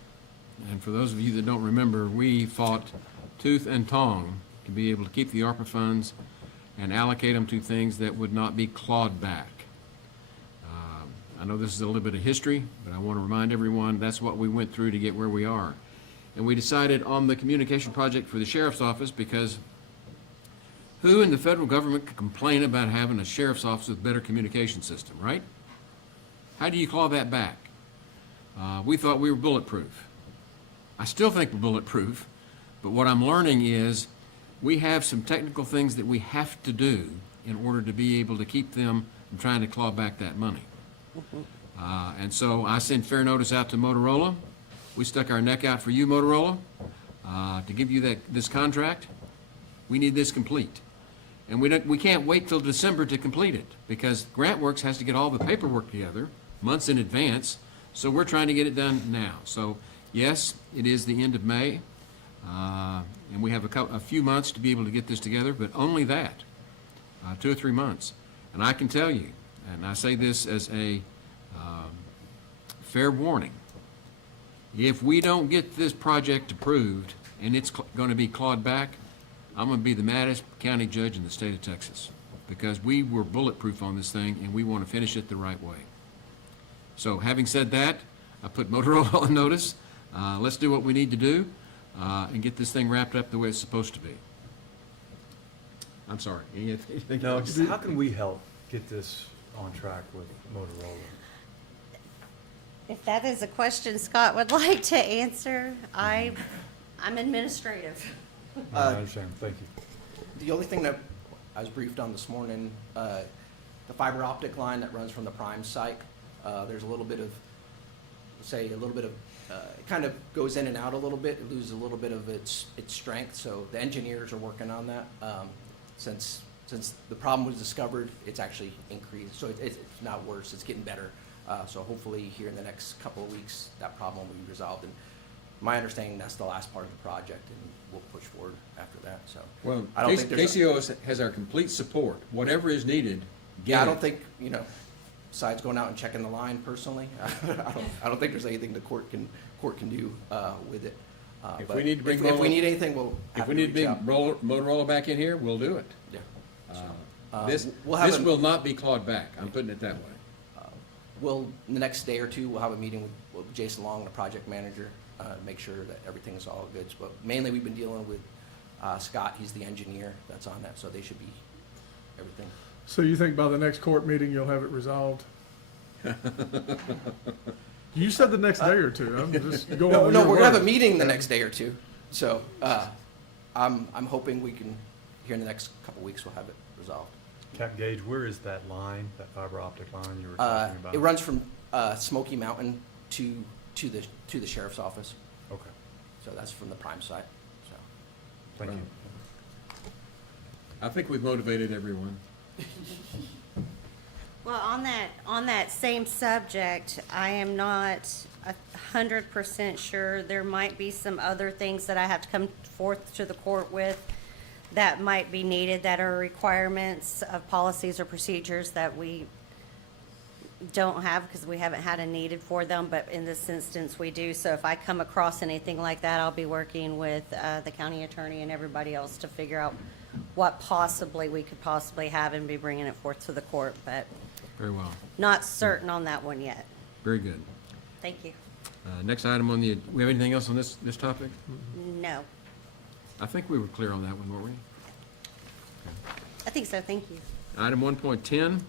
and for those of you that don't remember, we fought tooth and tongue to be able to keep the ARPA funds and allocate them to things that would not be clawed back. I know this is a little bit of history, but I want to remind everyone that's what we went through to get where we are. And we decided on the communication project for the sheriff's office, because who in the federal government could complain about having a sheriff's office with better communication system, right? How do you claw that back? We thought we were bulletproof. I still think we're bulletproof, but what I'm learning is we have some technical things that we have to do in order to be able to keep them from trying to claw back that money. And so I sent fair notice out to Motorola. We stuck our neck out for you, Motorola, to give you this contract. We need this complete. And we can't wait till December to complete it, because Grant Works has to get all the paperwork together months in advance, so we're trying to get it done now. So yes, it is the end of May, and we have a few months to be able to get this together, but only that, 2 or 3 months. And I can tell you, and I say this as a fair warning, if we don't get this project approved and it's going to be clawed back, I'm going to be the maddest county judge in the state of Texas, because we were bulletproof on this thing and we want to finish it the right way. So having said that, I put Motorola on notice. Let's do what we need to do and get this thing wrapped up the way it's supposed to be. I'm sorry. Anything No, else? just how can we help get this on track with Motorola? If that is a question Scott would like to answer, I'm administrative. I understand, thank you. The only thing that I was briefed on this morning, the fiber optic line that runs from the Prime site, there's a little bit of, it kind of goes in and out a little bit. It loses a little bit of its strength, so the engineers are working on that. since the problem was discovered, it's actually increased. So it's not worse, it's getting better. So hopefully here in the next couple of weeks, that problem will be resolved. And my understanding, that's the last part of the project, and we'll push forward after that, so. Well, I don't think there's a- KCO has our complete support. Whatever is needed, get Yeah, I it. don't think, besides going out and checking the line personally, I don't think there's anything the court can do with it. If But we need to bring if we need anything, we'll If have we to need to reach bring out. Motorola back in here, we'll do it. Yeah. This we'll have will not be clawed back. I'm putting it that way. In the next day or two, we'll have a meeting with Jason Long, the project manager, make sure that everything's all good. But mainly, we've been dealing with Scott. He's the engineer that's on that, so they should be everything. So you think by the next court meeting, you'll have it resolved? You said the next day or two. I'm just going No, with no, your we're gonna have a word. meeting the next day or two. So I'm hoping we can, here in the next couple weeks, we'll have it resolved. Captain Gage, where is that line, that fiber optic line you were talking about? It runs from Smoky Mountain to the sheriff's office. Okay, So that's from the prime site, so. thank you. I think we've motivated everyone. Well, on that same subject, I am not 100% sure. There might be some other things that I have to come forth to the court with that might be needed, that are requirements of policies or procedures that we don't have because we haven't had a needed for them, but in this instance, we do. So if I come across anything like that, I'll be working with the county attorney and everybody else to figure out what possibly we could possibly have and be bringing it forth to the court, but Very well. not certain on that one yet. Very good. Thank you. Next item on the, we have anything else on this topic? No, I think we were clear on that one, weren't we? I think so, thank you. Item 1.10,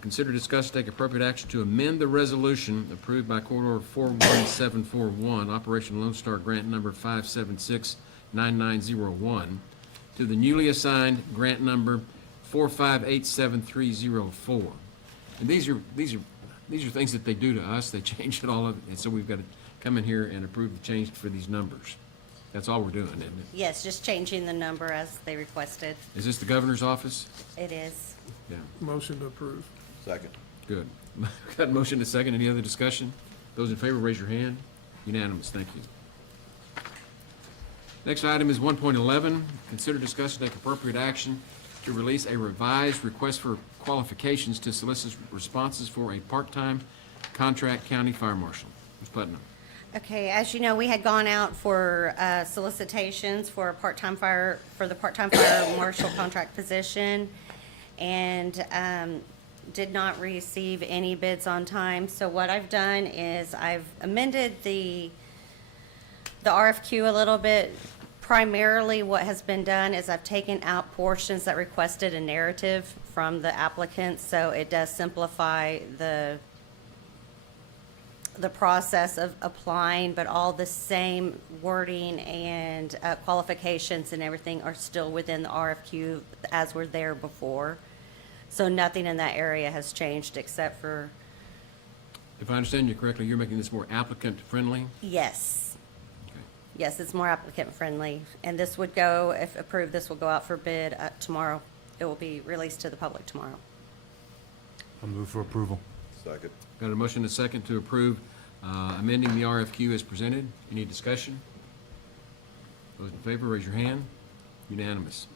consider, discuss, take appropriate action to amend the resolution approved by Court Order 41741, Operation Lone Star Grant Number 5769901, to the newly assigned grant number 4587304. And these are things that they do to us. They change it all up, and so we've got to come in here and approve the change for these numbers. That's all we're doing, isn't it? Yes, just changing the number as they requested. Is this the governor's office? It is. Yeah, Motion to approve. Second. good. Got a motion to second. Any other discussion? Those in favor, raise your hand. Unanimous, thank you. Next item is 1.11, consider, discuss, and take appropriate action to release a revised request for qualifications to solicit responses for a part-time contract county fire marshal. Ms. Putnam. Okay, as you know, we had gone out for solicitations for the part-time fire marshal contract position, and did not receive any bids on time. So what I've done is I've amended the RFQ a little bit. Primarily, what has been done is I've taken out portions that requested a narrative from the applicants, so it does simplify the process of applying, but all the same wording and qualifications and everything are still within the RFQ as were there before. So nothing in that area has changed except for, If I understand you correctly, you're making this more applicant-friendly? yes. Okay. Yes, it's more applicant-friendly. And this would go, if approved, this will go out for bid tomorrow. It will be released to the public tomorrow. I'll move for approval. Second. Got a motion and a second to approve amending the RFQ as presented. Any discussion? Those in favor, raise your hand. Unanimous.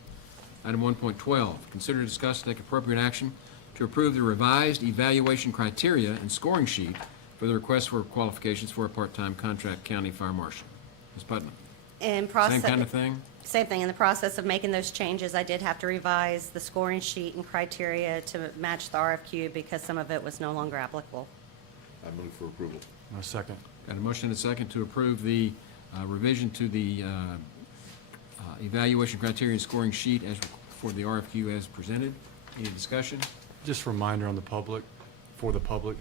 Item 1.12, consider, discuss, and take appropriate action to approve the revised evaluation criteria and scoring sheet for the request for qualifications for a part-time contract county fire marshal. Ms. Putnam. In process. Same kind of thing? Same thing. In the process of making those changes, I did have to revise the scoring sheet and criteria to match the RFQ because some of it was no longer applicable. I move for approval. A second. Got a motion and a second to approve the revision to the evaluation criteria and scoring sheet as for the RFQ as presented. Any discussion? Just a reminder on the public,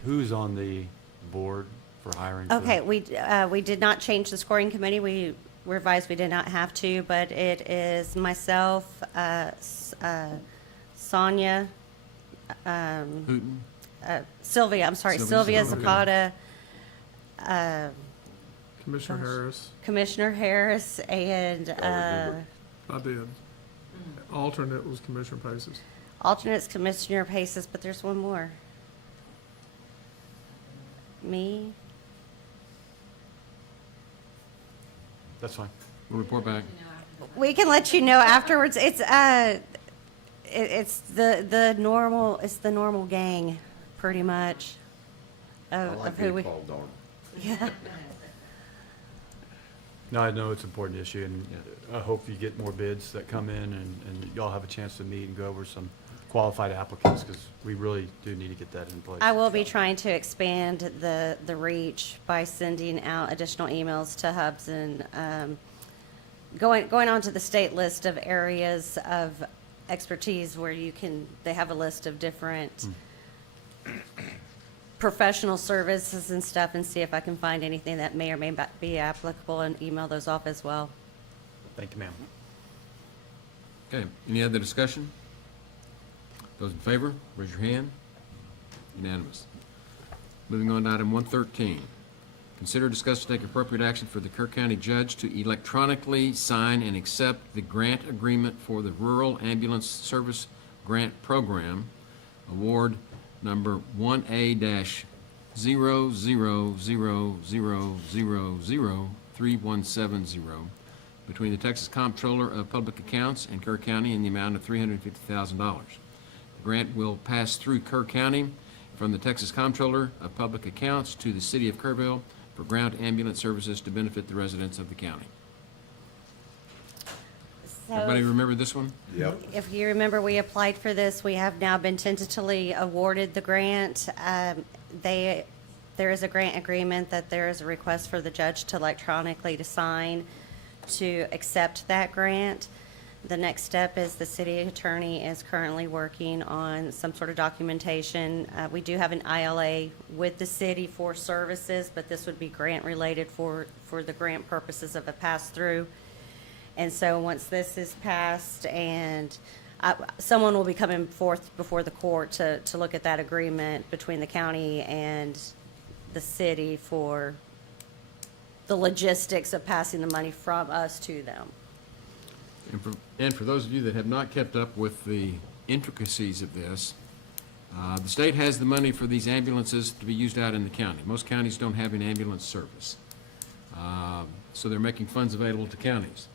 who's on the board for hiring? for Okay, that? we did not change the scoring committee. We revised, we did not have to, but it is myself, Sonia, Hooten? Sylvia, I'm sorry, Sylvia, Sylvia okay. Zapata, Commissioner Harris, Commissioner Harris, and, I did. Alternate was Commissioner Paces. Alternate's Commissioner Paces, but there's one more. Me? That's fine. We'll report back. We can let you know afterwards. It's the normal gang, pretty much, of who we. called Darn. Yeah. No, I know it's an important issue, and I hope you get more bids that come in, and y'all have a chance to meet and go over some qualified applicants, because we really do need to get that in place. I will be trying to expand the reach by sending out additional emails to hubs and going on to the state list of areas of expertise where they have a list of different professional services and stuff, and see if I can find anything that may or may not be applicable and email those off as well. Thank you, ma'am. Okay, any other discussion? Those in favor, raise your hand. Unanimous. Moving on to item 113. Consider, discuss, and take appropriate action for the Kerr County Judge to electronically sign and accept the grant agreement for the Rural Ambulance Service Grant Program, award number 1A-000003170, between the Texas Comptroller of Public Accounts and Kerr County in the amount of $350,000. The grant will pass through Kerr County from the Texas Comptroller of Public Accounts to the City of Kerrville for ground ambulance services to benefit the residents of the county. Everybody remember this one? Yep. If you remember, we applied for this. We have now been tentatively awarded the grant. There is a grant agreement that there is a request for the judge to electronically to sign to accept that grant. The next step is the city attorney is currently working on some sort of documentation. We do have an ILA with the city for services, but this would be grant related for the grant purposes of a pass-through. And so once this is passed, and someone will be coming forth before the court to look at that agreement between the county and the city for the logistics of passing the money from us to them. And for those of you that have not kept up with the intricacies of this, the state has the money for these ambulances to be used out in the county. Most counties don't have an ambulance service, so they're making funds available to counties.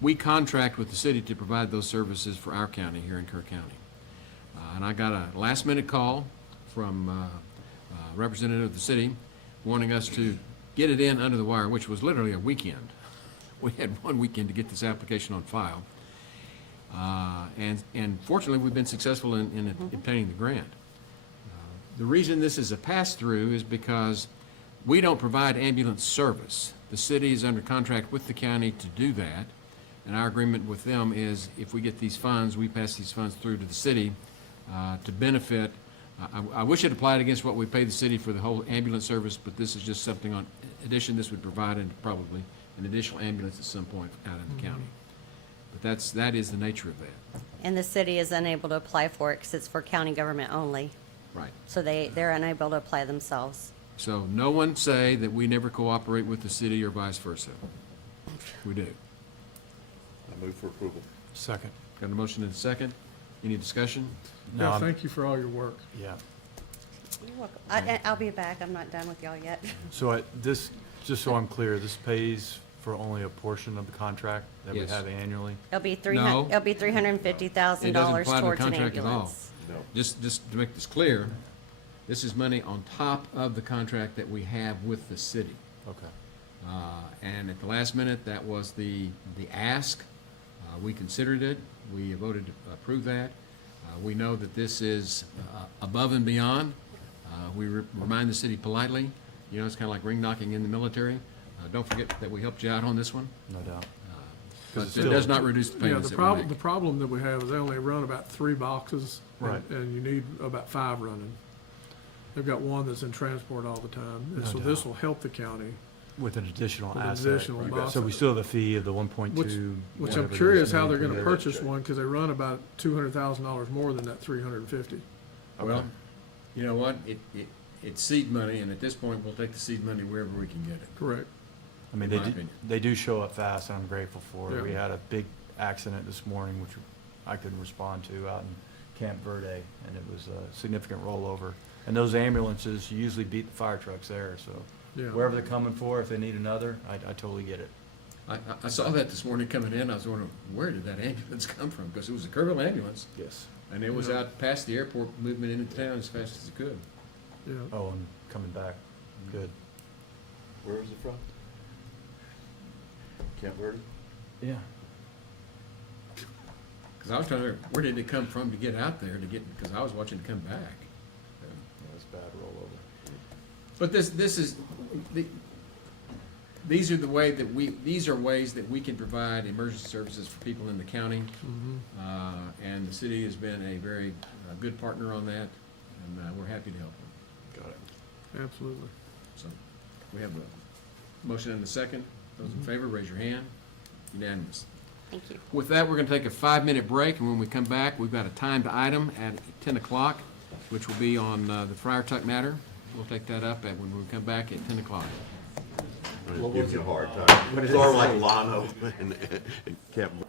We contract with the city to provide those services for our county here in Kerr County. And I got a last-minute call from a representative of the city wanting us to get it in under the wire, which was literally a weekend. We had one weekend to get this application on file. And fortunately, we've been successful in obtaining the grant. The reason this is a pass-through is because we don't provide ambulance service. The city is under contract with the county to do that, and our agreement with them is if we get these funds, we pass these funds through to the city to benefit. I wish it applied against what we pay the city for the whole ambulance service, but this is just something on addition. This would provide probably an additional ambulance at some point out in the county. But that is the nature of that. And the city is unable to apply for it because it's for county government only. Right. So they're unable to apply themselves. So no one say that we never cooperate with the city or vice versa. We do. I move for approval. Second. Got a motion and a second. Any discussion? No, Yeah, I'm- thank you for all your work. Yeah. You're welcome. I'll be back. I'm not done with y'all yet. So this, just so I'm clear, this pays for only a portion of the contract that we Yes. have annually? It'll be No. it'll be $350,000 It doesn't apply to the towards an contract at all. ambulance. No. Just to make this clear, this is money on top of the contract that we have with the city. Okay. And at the last minute, that was the ask. We considered it. We voted to approve that. We know that this is above and beyond. We remind the city politely, you know, it's kind of like ring knocking in the military. Don't forget that we helped you out on this one. No doubt. But it's it still- does not reduce the Yeah, payments the that we problem, make. the problem that we have is they only run about 3 boxes. Right. And you need about 5 running. They've got one that's in transport all the time. And No so doubt. this will help the county, With an additional With an asset. additional Right. box. So we still have the fee of the 1.2. which whatever I'm it curious is, how maybe they're per gonna year. purchase one, because they run about $200,000 more than that 350. Well, you know what? It's seed money, and at this point, we'll take the seed money wherever we can get it. Correct. I mean, in my opinion. they do show up fast, and I'm grateful for it. Yeah. We had a big accident this morning, which I couldn't respond to out in Camp Verde, and it was a significant rollover. And those ambulances usually beat the fire trucks there, so Yeah. wherever they're coming for, if they need another, I totally get it. I saw that this morning coming in. I was wondering, where did that ambulance come from? Because it was a Kerrville ambulance, Yes. and it was Yeah. out past the airport, moving into town as fast as it could. Yeah. Oh, and coming back, good. Where was it from? Camp Verde? Yeah. Because I was trying to, where did it come from to get out there to get, because I was watching it come back. Yeah, it's bad rollover. But this is, these are the way that these are ways that we can provide emergency services for people in the county. And the city has been a very good partner on that, and we're happy to help them. Got it. Absolutely. So, we have a motion and a second. Those in favor, raise your hand. Unanimous. Thank you. With that, we're going to take a 5-minute break, and when we come back, we've got a timed item at 10 o'clock, which will be on the Friar Tuck matter. We'll take that up when we come back at 10 o'clock. It gives you a hard time. It's sort of like Lano and Camp Verde.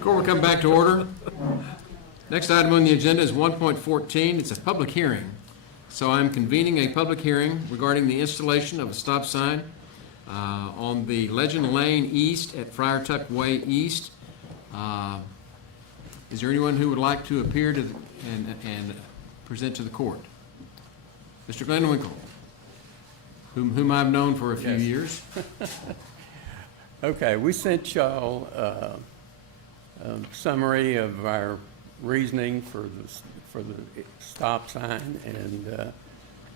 Court will come back to order. Next item on the agenda is 1.14. It's a public hearing. So I'm convening a public hearing regarding the installation of a stop sign on the Legend Lane East at Friar Tuck Way East. Is there anyone who would like to appear and present to the court? Mr. Glenn Winkle, whom I've known for a few years. Okay, we sent y'all a summary of our reasoning for the stop sign, and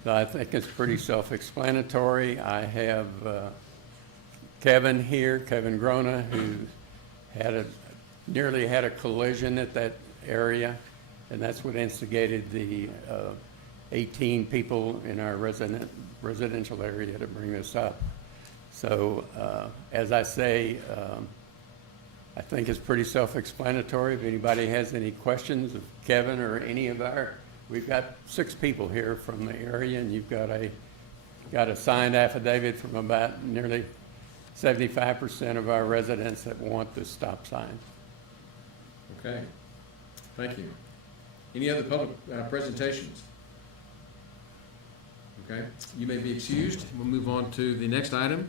I think it's pretty self-explanatory. I have Kevin here, Kevin Grona, who nearly had a collision at that area, and that's what instigated the 18 people in our residential area to bring this up. So, as I say, I think it's pretty self-explanatory. If anybody has any questions of Kevin or any of we've got 6 people here from the area, and you've got a signed affidavit from about nearly 75% of our residents that want this stop sign. Okay, thank you. Any other public presentations? Okay, you may be excused. We'll move on to the next item.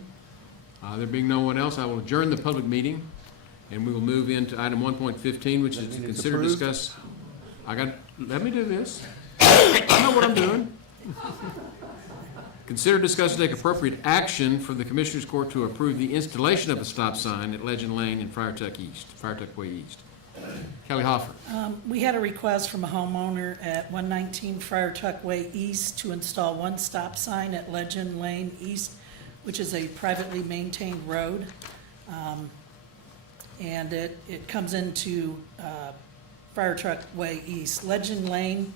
There being no one else, I will adjourn the public meeting, and we will move into item 1.15, which is to consider, discuss. Let me do this. I know what I'm doing. Consider, discuss, and take appropriate action for the Commissioners Court to approve the installation of a stop sign at Legend Lane and Friar Tuck Way East. Kelly Hoffer. We had a request from a homeowner at 119 Friar Tuck Way East to install one stop sign at Legend Lane East, which is a privately maintained road. And it comes into Friar Tuck Way East. Legend Lane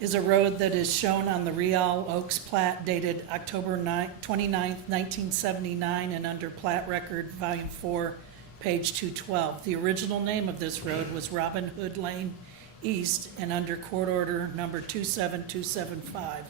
is a road that is shown on the Real Oaks plat dated October 29th, 1979, and under plat record, volume 4, page 212. The original name of this road was Robin Hood Lane East, and under court order number 27275,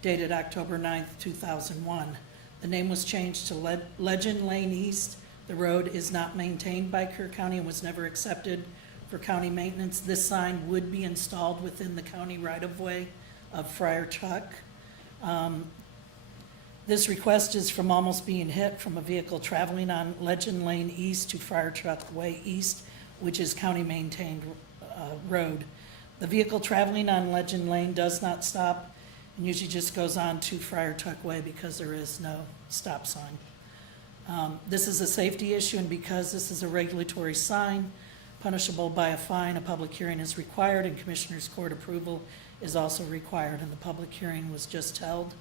dated October 9th, 2001. The name was changed to Legend Lane East. The road is not maintained by Kerr County and was never accepted for county maintenance. This sign would be installed within the county right-of-way of Friar Tuck. This request is from almost being hit from a vehicle traveling on Legend Lane East to Friar Tuck Way East, which is county-maintained road. The vehicle traveling on Legend Lane does not stop and usually just goes on to Friar Tuck Way because there is no stop sign. This is a safety issue, and because this is a regulatory sign punishable by a fine, a public hearing is required, and Commissioners Court approval is also required, and the public hearing was just held.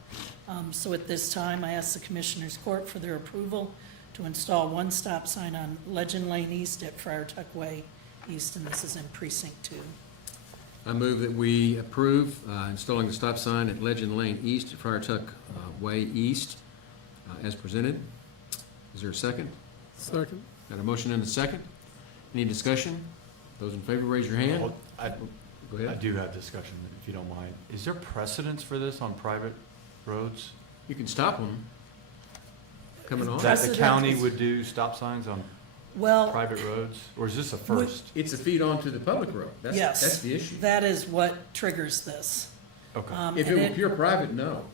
So at this time, I ask the Commissioners Court for their approval to install one stop sign on Legend Lane East at Friar Tuck Way East, and this is in Precinct 2. I move that we approve installing the stop sign at Legend Lane East at Friar Tuck Way East as presented. Is there a second? Second. Got a motion and a second. Any discussion? Those in favor, raise your hand. Well, Go ahead. I do have discussion, if you don't mind. Is there precedence for this on private roads? You can stop them coming on. That the Precedent county is- would do stop signs on Well, private roads? Or is this a first? It's a feed onto the public road. yes. That's the issue. That is what triggers this. Okay. If And it were pure private, no.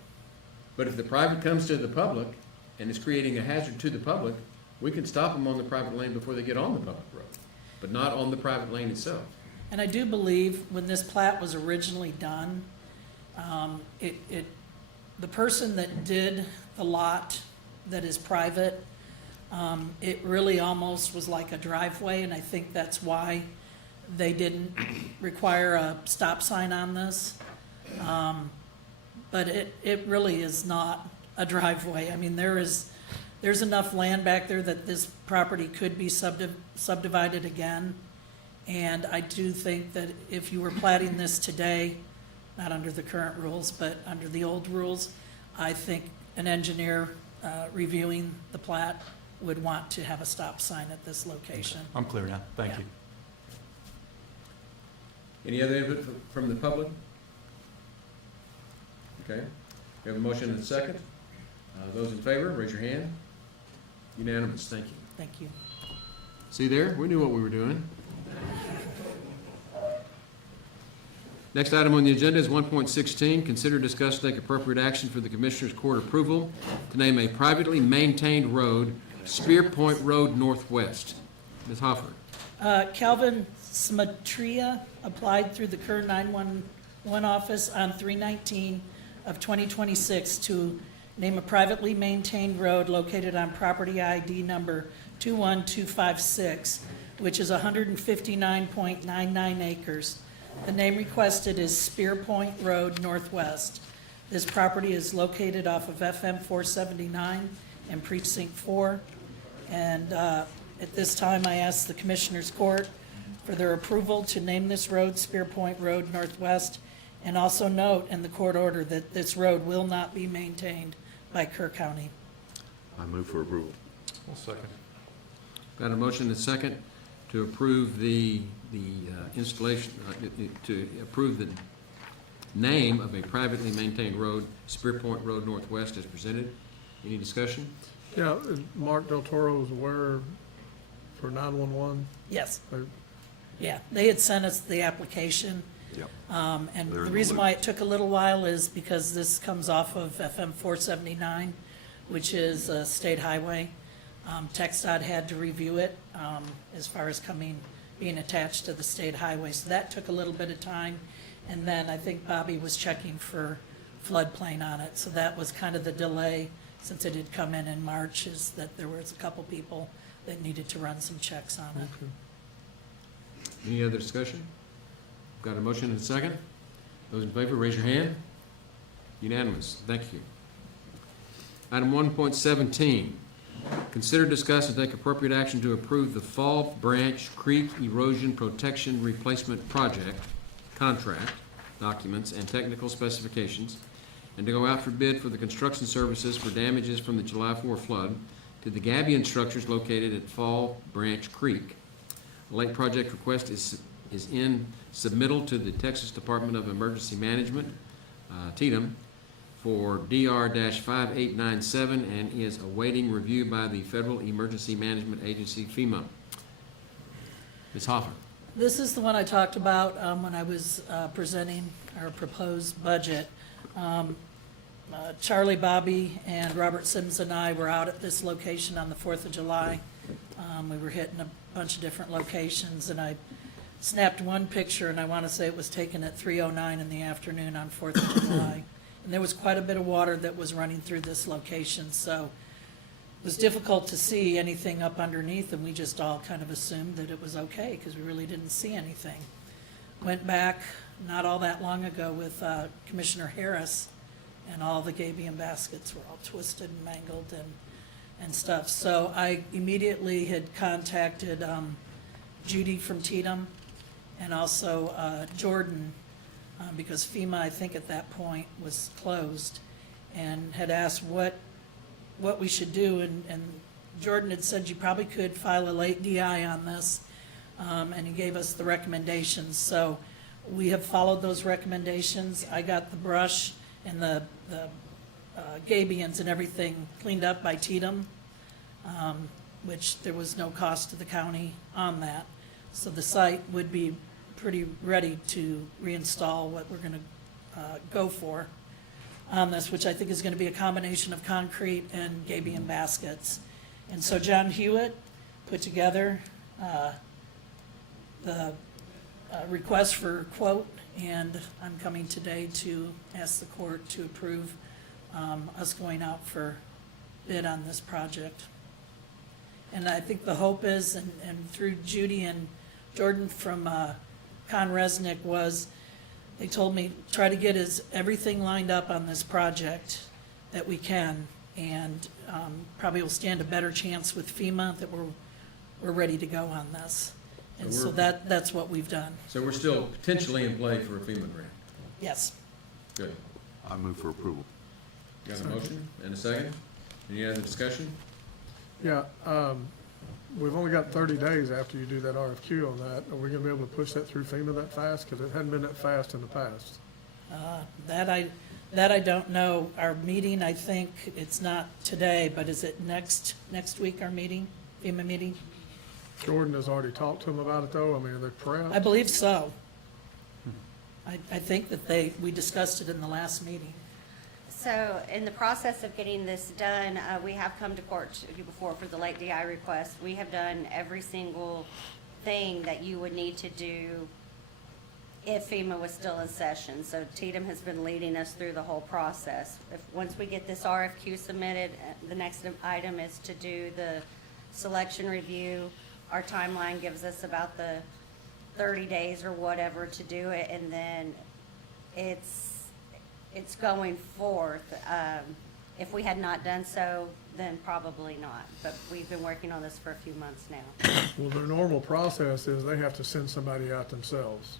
But if the private comes to the public and is creating a hazard to the public, we can stop them on the private lane before they get on the public road, but not on the private lane itself. And I do believe when this plat was originally done, the person that did the lot that is private, it really almost was like a driveway, and I think that's why they didn't require a stop sign on this. But it really is not a driveway. I mean, there's enough land back there that this property could be subdivided again. And I do think that if you were platting this today, not under the current rules, but under the old rules, I think an engineer reviewing the plat would want to have a stop sign at this location. I'm clear now. Thank you. Any other input from the public? Okay, we have a motion and a second. Those in favor, raise your hand. Unanimous, thank you. Thank you. See there? We knew what we were doing. Next item on the agenda is 1.16, consider, discuss, and take appropriate action for the Commissioners' Court approval to name a privately maintained road, Spear Point Road Northwest. Ms. Hoffer. Calvin Smatria applied through the Kerr 911 office on 3/19 of 2026 to name a privately maintained road located on property ID number 21256, which is 159.99 acres. The name requested is Spear Point Road Northwest. This property is located off of FM 479 and Precinct 4. And at this time, I ask the Commissioners Court for their approval to name this road Spear Point Road Northwest, and also note in the court order that this road will not be maintained by Kerr County. I move for approval. I'll second. Got a motion and a second to approve the installation, to approve the name of a privately maintained road, Spear Point Road Northwest, as presented. Any discussion? Yeah, Mark Del Toro is aware for 911. Yes. They- Yeah, they had sent us the application. Yep. And They're the in the reason loop. why it took a little while is because this comes off of FM 479, which is a state highway. TxDOT had to review it as far as being attached to the state highway. So that took a little bit of time. And then I think Bobby was checking for floodplain on it. So that was kind of the delay, since it had come in March, is that there was a couple people that needed to run some checks on it. Any other discussion? Got a motion and a second? Those in favor, raise your hand. Unanimous. Thank you. Item 1.17, consider, discuss, and take appropriate action to approve the Fall Branch Creek Erosion Protection Replacement Project contract documents and technical specifications, and to go out for bid for the construction services for damages from the July 4 flood to the gabion structures located at Fall Branch Creek. The late project request is in submittal to the Texas Department of Emergency Management, TDEM, for DR-5897 and is awaiting review by the Federal Emergency Management Agency, FEMA. Ms. Hoffer. This is the one I talked about when I was presenting our proposed budget. Charlie, Bobby, and Robert Sims and I were out at this location on the 4th of July. We were hitting a bunch of different locations, and I snapped one picture, and I want to say it was taken at 3:09 in the afternoon on 4th of July. And there was quite a bit of water that was running through this location, so it was difficult to see anything up underneath, and we just all kind of assumed that it was okay, because we really didn't see anything. Went back not all that long ago with Commissioner Harris, and all the gabion baskets were all twisted and mangled and stuff. So I immediately had contacted Judy from TDEM, and also Jordan, because FEMA, I think at that point, was closed, and had asked what we should do, and Jordan had said you probably could file a late DI on this, and he gave us the recommendations. So we have followed those recommendations. I got the brush and the gabions and everything cleaned up by TDEM, which there was no cost to the county on that. So the site would be pretty ready to reinstall what we're going to go for on this, which I think is going to be a combination of concrete and gabion baskets. And so John Hewitt put together the request for quote, and I'm coming today to ask the court to approve us going out for bid on this project. And I think the hope is, and through Judy and Jordan from Con Resnick, was they told me try to get everything lined up on this project that we can, and probably will stand a better chance with FEMA that we're ready to go on this. And so that's what we've done. So we're still potentially in play for a FEMA grant. Yes. Good. I move for approval. Got a motion and a second? Any other discussion? Yeah, we've only got 30 days after you do that RFQ on that. Are we gonna be able to push that through FEMA that fast? Because it hadn't been that fast in the past. That I don't know. Our meeting, I think, it's not today, but is it next week, our meeting? FEMA meeting? Jordan has already talked to them about it, though. I mean, are they prepped? I believe so. I think that we discussed it in the last meeting. So in the process of getting this done, we have come to court before for the late DI request. We have done every single thing that you would need to do if FEMA was still in session. So Tatum has been leading us through the whole process. Once we get this RFQ submitted, the next item is to do the selection review. Our timeline gives us about the 30 days or whatever to do it, and then it's going forth. If we had not done so, then probably not. But we've been working on this for a few months now. Well, their normal process is they have to send somebody out themselves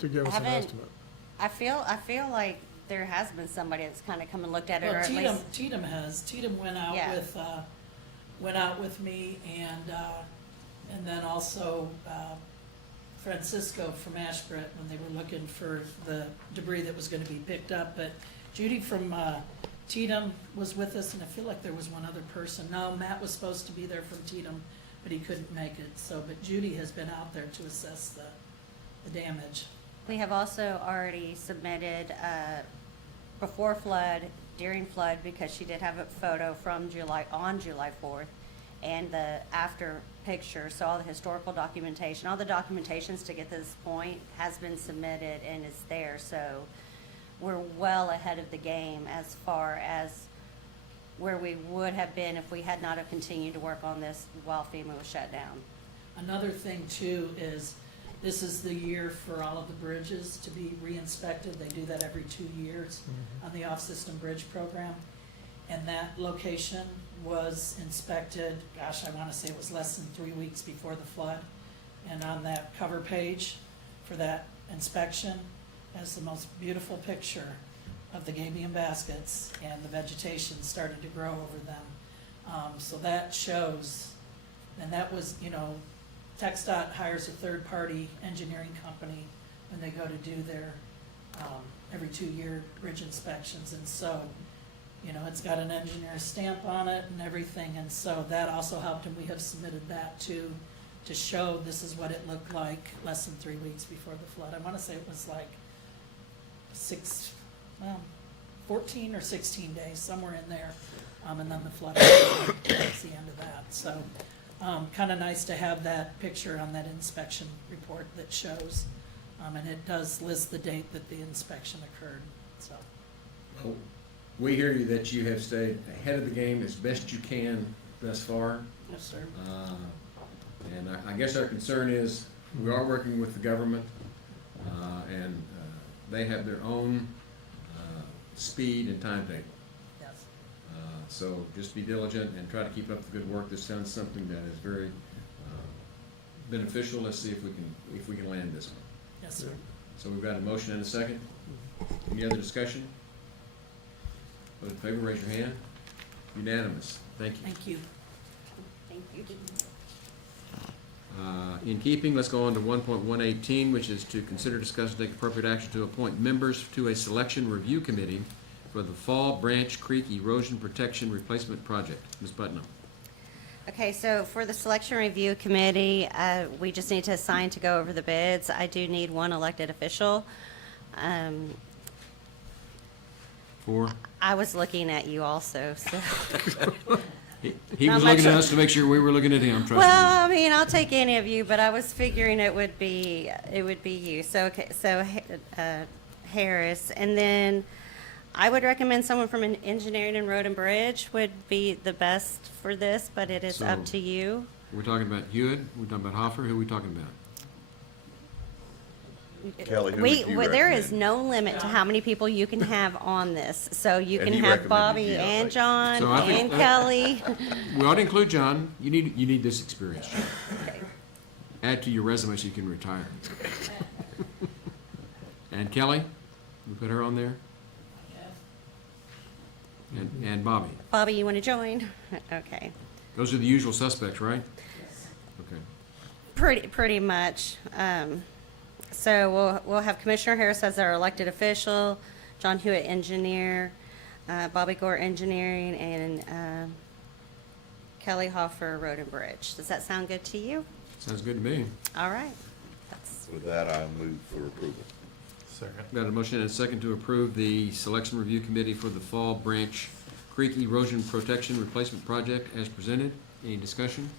to give us an estimate. I feel like there has been somebody that's kind of come and looked at it, or Well, at least. Tatum has. Tatum went out Yeah. with me and then also Francisco from Ashbrook when they were looking for the debris that was gonna be picked up. But Judy from Tatum was with us, and I feel like there was one other person. No, Matt was supposed to be there from Tatum, but he couldn't make it. So, but Judy has been out there to assess the damage. We have also already submitted before flood, during flood, because she did have a photo from on July 4th, and the after picture, so all the historical documentation, all the documentations to get this point has been submitted and is there. So we're well ahead of the game as far as where we would have been if we had not have continued to work on this while FEMA was shut down. Another thing too is, this is the year for all of the bridges to be re-inspected. They do that every 2 years on the off-system bridge program. And that location was inspected, gosh, I wanna say it was less than 3 weeks before the flood. And on that cover page for that inspection has the most beautiful picture of the gabion baskets and the vegetation starting to grow over them. So that shows, and that was, TxDOT hires a third-party engineering company when they go to do their every 2-year bridge inspections. And so, it's got an engineer's stamp on it and everything. And so that also helped, and we have submitted that to show this is what it looked like less than 3 weeks before the flood. I want to say it was like 14 or 16 days, somewhere in there. And then the flood was the end of that. So kind of nice to have that picture on that inspection report that shows. And it does list the date that the inspection occurred, so. Well, we hear you that you have stayed ahead of the game as best you can thus far. Yes, sir. And I guess our concern is, we are working with the government, and they have their own speed and timetable. Yes. So just be diligent and try to keep up the good work. This sounds something that is very beneficial. Let's see if we can land this one. Yes, sir. So we've got a motion and a second. Any other discussion? Those in favor, raise your hand. Unanimous. Thank you. Thank you. Thank you. In keeping, let's go on to 1.118, which is to consider, discuss, and take appropriate action to appoint members to a selection review committee for the Fall Branch Creek Erosion Protection Replacement Project. Ms. Putnam. Okay, so for the selection review committee, we just need to assign to go over the bids. I do need one elected official. Four. I was looking at you also, so. He Not was looking much- at us to make sure we were looking at him, trust me. Well, I mean, I'll take any of you, but I was figuring it would be you. So, okay, so Harris, and then I would recommend someone from an engineering and road and bridge would be the best for this, but it is up So- to you. We're talking about Hewitt, we're talking about Hoffer, who are we talking about? Kelly, who would you There is recommend? no limit to how many people you can have on this. So you And can you have recommended Bobby you, I and think. John So I think and that- Kelly. We ought to include John. You need this experience, John. Okay. Add to your resume so you can retire. And Kelly, we put her on there? And Bobby. Bobby, you want to join? Okay. Those are the usual suspects, right? Okay. Pretty much. So we'll have Commissioner Harris as our elected official, John Hewitt, engineer, Bobby Gore, engineering, and Kelly Hoffer Road and Bridge. Does that sound good to you? Sounds good to me. All right. That's With that, I move for approval. Second. Got a motion and a second to approve the Selection Review Committee for the Fall Branch Creek Erosion Protection Replacement Project as presented. Any discussion?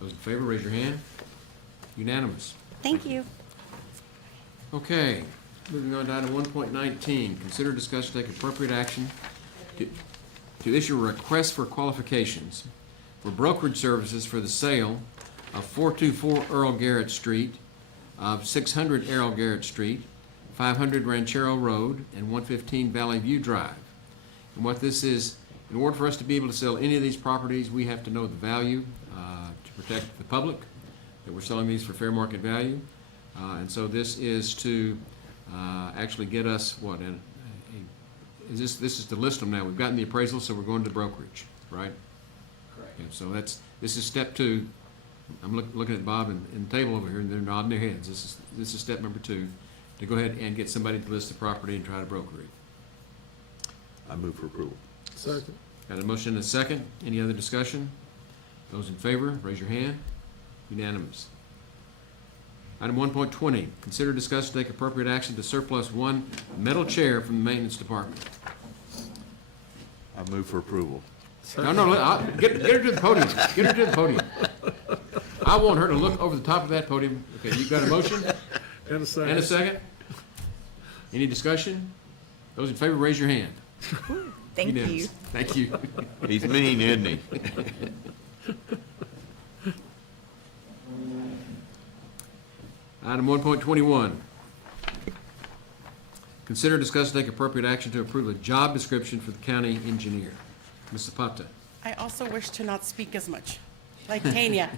Those in favor, raise your hand. Unanimous. Thank you. Okay, moving on to item 1.19, consider, discuss, take appropriate action to issue a request for qualifications for brokerage services for the sale of 424 Earl Garrett Street, of 600 Earl Garrett Street, 500 Ranchero Road, and 115 Valley View Drive. And what this is, in order for us to be able to sell any of these properties, we have to know the value to protect the public, that we're selling these for fair market value. And so this is to actually get us, what, this is to list them now. We've gotten the appraisal, so we're going to the brokerage, right? Correct. Okay, so this is step 2. I'm looking at Bob and the table over here, and they're nodding their heads. This is step number 2, to go ahead and get somebody to list the property and try to broker it. I move for approval. Second. Got a motion and a second. Any other discussion? Those in favor, raise your hand. Unanimous. Item 1.20, consider, discuss, and take appropriate action to surplus 1 metal chair from the maintenance department. I move for approval. No, get her to the podium. Get her to the podium. I want her to look over the top of that podium. Okay, you got a motion? And a second. And a second? Any discussion? Those in favor, raise your hand. Thank Unanimous. you. Thank you. He's mean, isn't he? Item 1.21. Consider, discuss, and take appropriate action to approve a job description for the county engineer. Ms. Zapata. I also wish to not speak as much, like Tanya.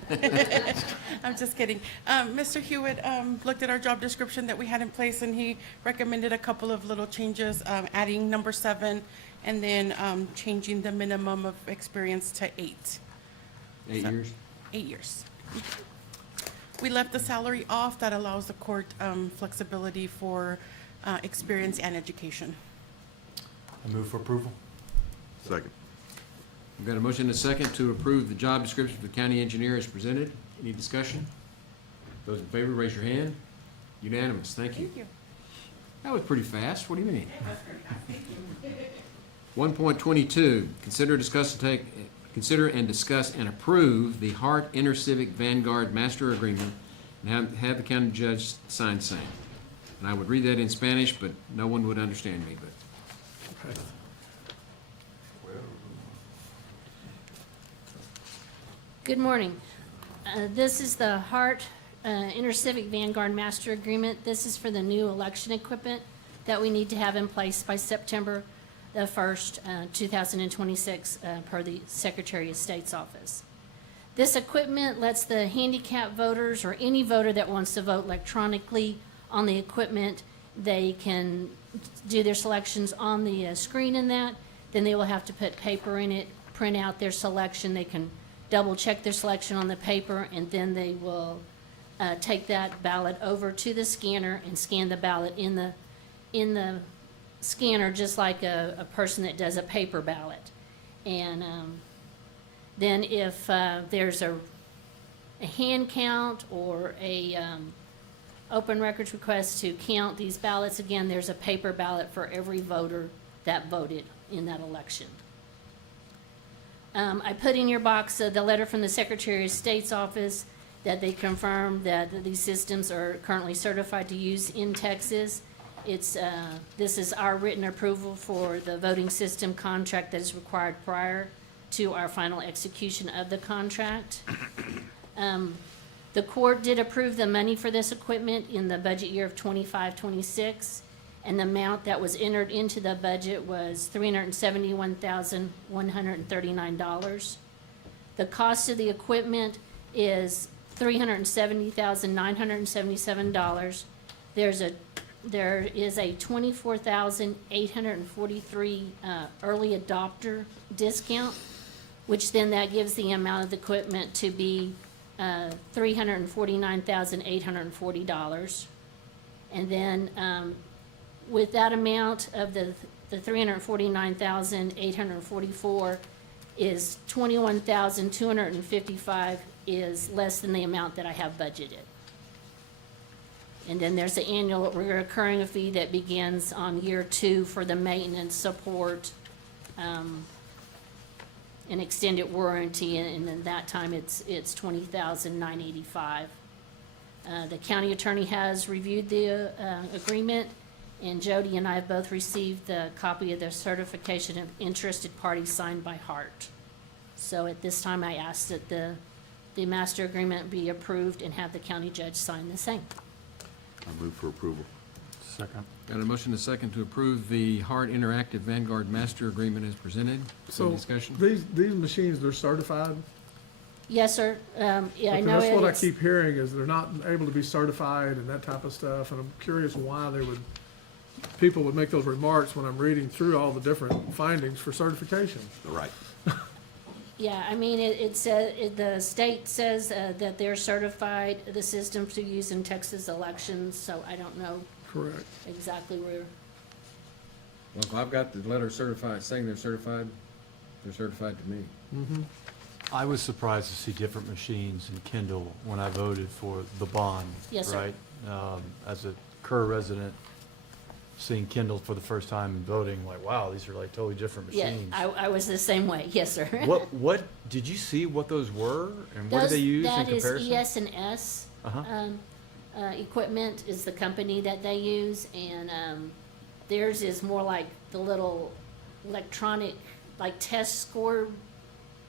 I'm just kidding. Mr. Hewitt looked at our job description that we had in place, and he recommended a couple of little changes, adding number 7, and then changing the minimum of experience to 8. 8 years? 8 years. We left the salary off. That allows the court flexibility for experience and education. I move for approval. Second. We've got a motion and a second to approve the job description for the county engineer as presented. Any discussion? Those in favor, raise your hand. Unanimous. Thank you. Thank you. That was pretty fast. What do you mean? 1.22, consider, discuss, and take, consider and discuss and approve the Hart Intercivic Vanguard Master Agreement and have the county judge sign same. And I would read that in Spanish, but no one would understand me, but. Good morning. This is the Hart Intercivic Vanguard Master Agreement. This is for the new election equipment that we need to have in place by September the 1st, 2026, per the Secretary of State's office. This equipment lets the handicapped voters or any voter that wants to vote electronically on the equipment, they can do their selections on the screen in that. Then they will have to put paper in it, print out their selection. They can double check their selection on the paper, and then they will take that ballot over to the scanner and scan the ballot in the scanner, just like a person that does a paper ballot. And then if there's a hand count or a open records request to count these ballots, again, there's a paper ballot for every voter that voted in that election. I put in your box the letter from the Secretary of State's office that they confirm that these systems are currently certified to use in Texas. This is our written approval for the voting system contract that is required prior to our final execution of the contract. The court did approve the money for this equipment in the budget year of 25-26. And the amount that was entered into the budget was $371,139. The cost of the equipment is $370,977. There is a $24,843 early adopter discount, which then that gives the amount of the equipment to be $349,840. And then with that amount of the $349,844, is 21,255 is less than the amount that I have budgeted. And then there's the annual recurring fee that begins on year 2 for the maintenance support, and extended warranty, and then that time it's 20,985. The county attorney has reviewed the agreement, and Jody and I have both received the copy of the certification of interested parties signed by Hart. So at this time, I ask that the master agreement be approved and have the county judge sign the same. I move for approval. Second. Got a motion and a second to approve the Hart Interactive Vanguard Master Agreement as presented. So Any discussion? these machines, they're certified? Yes, sir. Yeah, I Because know that's what I it's, keep hearing, is they're not able to be certified and that type of stuff, and I'm curious why people would make those remarks when I'm reading through all the different findings for certification. Right. yeah, I mean, it says, the state says that they're certified, the systems to use in Texas elections, so I don't know Correct. exactly where. Well, if I've got the letter certified, saying they're certified to me. Mm-hmm. I was surprised to see different machines in Kendall when I voted for the bond. Yes, sir. Right? As a Kerr resident, seeing Kendall for the first time and voting, like, wow, these are like totally different Yeah, machines. I was the same way, yes, sir. What, did you see what those were and what did they use in comparison? That is ES&S. Uh-huh. Equipment is the company that they use, and theirs is more like the little electronic, like test score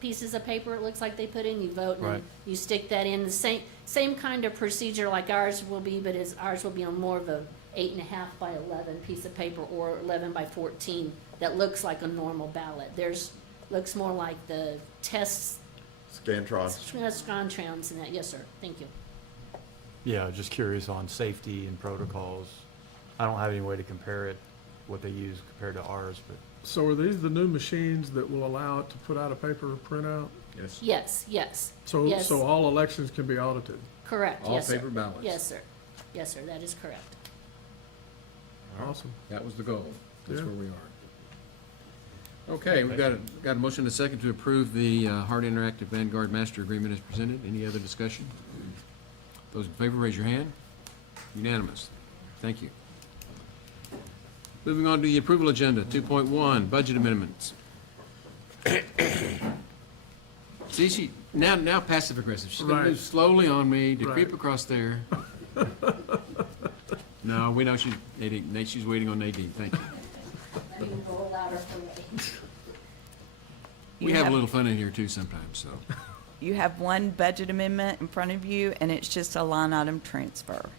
pieces of paper, it looks like they put in, you vote, and Right. then you stick that in, the same kind of procedure like ours will be, but ours will be on more of a 8.5 by 11 piece of paper, or 11 by 14, that looks like a normal ballot. Theirs looks more like the tests, Scantron. Scrontrons and that, yes, sir, thank you. Yeah, just curious on safety and protocols. I don't have any way to compare it, what they use compared to ours, but So are these the new machines that will allow it to put out a paper printout? Yes. Yes, yes. So, Yes. so all elections can be audited? Correct, All yes, sir. paper ballots. Yes, sir. Yes, sir, that is correct. Awesome. That was the goal. That's Yeah. where we are. Okay, we've got a motion and a second to approve the Hart Interactive Vanguard Master Agreement as presented. Any other discussion? Those in favor, raise your hand. Unanimous. Thank you. Moving on to the approval agenda, 2.1, budget amendments. See, now passive aggressive. She's gonna Right. move slowly on me to Right. creep across there. No, we know she's waiting on Nadine, thank you. Let me roll louder for me. We have a little fun in here too sometimes, so. You have one budget amendment in front of you, and it's just a line item transfer.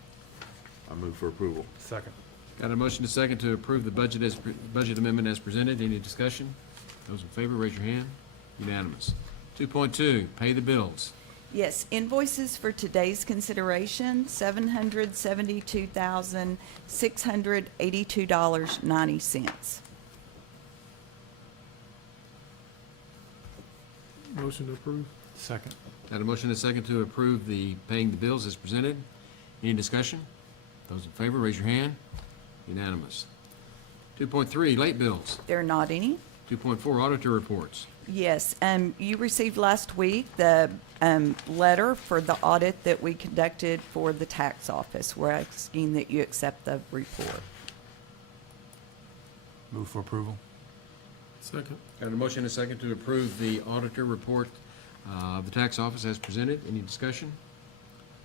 I move for approval. second. Got a motion to second to approve the budget amendment as presented. Any discussion? Those in favor, raise your hand. Unanimous. 2.2, pay the bills. Yes, invoices for today's consideration, $772,682.90. Motion to approve? Second. Got a motion to second to approve the paying the bills as presented. Any discussion? Those in favor, raise your hand. Unanimous. 2.3, late bills. There are not any. 2.4, auditor reports. Yes, you received last week the letter for the audit that we conducted for the tax office. We're asking that you accept the report. Move for approval. Second. Got a motion and a second to approve the auditor report of the tax office as presented. Any discussion?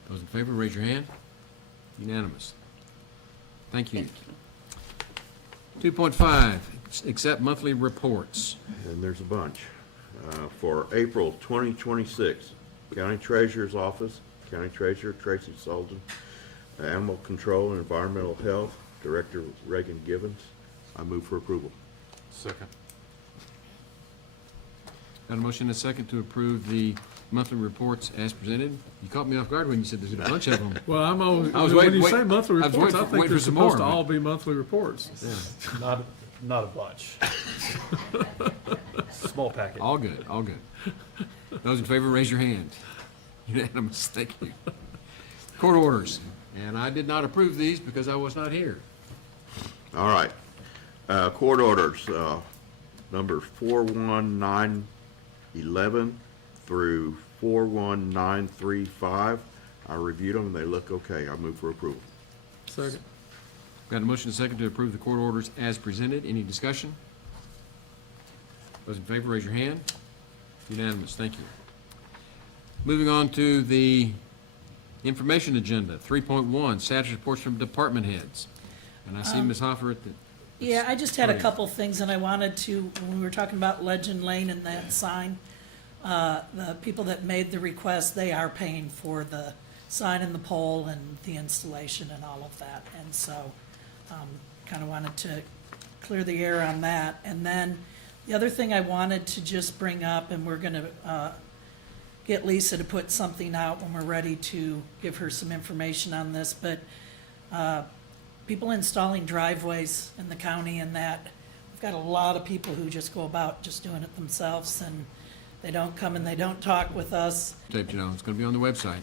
Those in favor, raise your hand. Unanimous. Thank you. 2.5, accept monthly reports. And there's a bunch. For April 2026, County Treasurer's Office, County Treasurer Tracy Sullivan, Animal Control and Environmental Health, Director Reagan Gibbons. I move for approval. Second. Got a motion and a second to approve the monthly reports as presented. You caught me off guard when you said there's a bunch of them. Well, I'm always, I was when waiting- you wait- say monthly I was reports, I waiting think for they're some more, supposed to but- all be monthly reports. Not a bunch. Small packet. All good, all good. Those in favor, raise your hand. Unanimous, thank you. Court orders, and I did not approve these because I was not here. All right. Court orders, number 4194 11 through 41935. I reviewed them, and they look okay. I move for approval. Second. Got a motion and a second to approve the court orders as presented. Any discussion? Those in favor, raise your hand. Unanimous, thank you. Moving on to the information agenda, 3.1, status reports from department heads. And I see Ms. Hoffer at the... Yeah, I just had a Sorry. couple things, and I wanted to, when we were talking about Legend Lane and that sign, the people that made the request, they are paying for the sign and the pole and the installation and all of that. And so, kind of wanted to clear the air on that. And then, the other thing I wanted to just bring up, and we're gonna get Lisa to put something out when we're ready to give her some information on this, but people installing driveways in the county and that, we've got a lot of people who just go about just doing it themselves, and they don't come and they don't talk with us. Tape, you know, it's going to be on the website.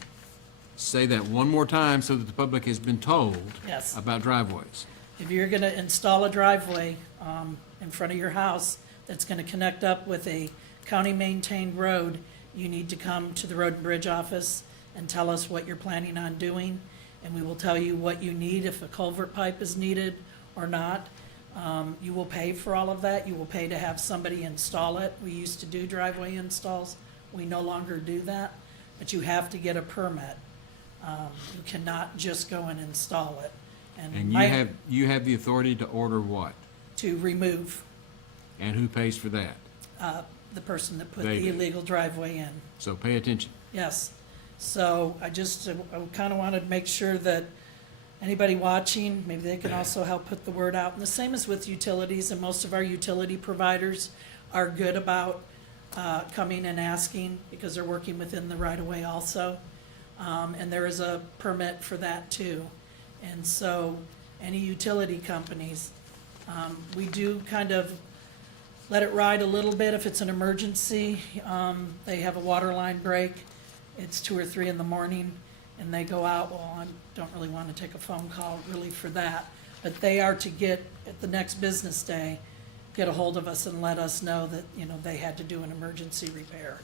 Say that one more time so that the public has been told Yes. about driveways. If you're gonna install a driveway in front of your house that's gonna connect up with a county-maintained road, you need to come to the Road and Bridge office and tell us what you're planning on doing, and we will tell you what you need, if a culvert pipe is needed or not. You will pay for all of that. You will pay to have somebody install it. We used to do driveway installs. We no longer do that, but you have to get a permit. You cannot just go and install it. And my- you have the authority to order what? To remove And who pays for that? the person that put They the do. illegal driveway in. So pay attention. Yes. So I kind of wanted to make sure that anybody watching, maybe they can also help put the word out. And the same as with utilities, and most of our utility providers are good about coming and asking, because they're working within the right-of-way also. And there is a permit for that too. And so any utility companies, we do kind of let it ride a little bit if it's an emergency. They have a water line break. It's 2 or 3 in the morning, and they go out. Well, I don't really want to take a phone call really for that, but they are to get, at the next business day, get a hold of us and let us know that, you know, they had to do an emergency repair.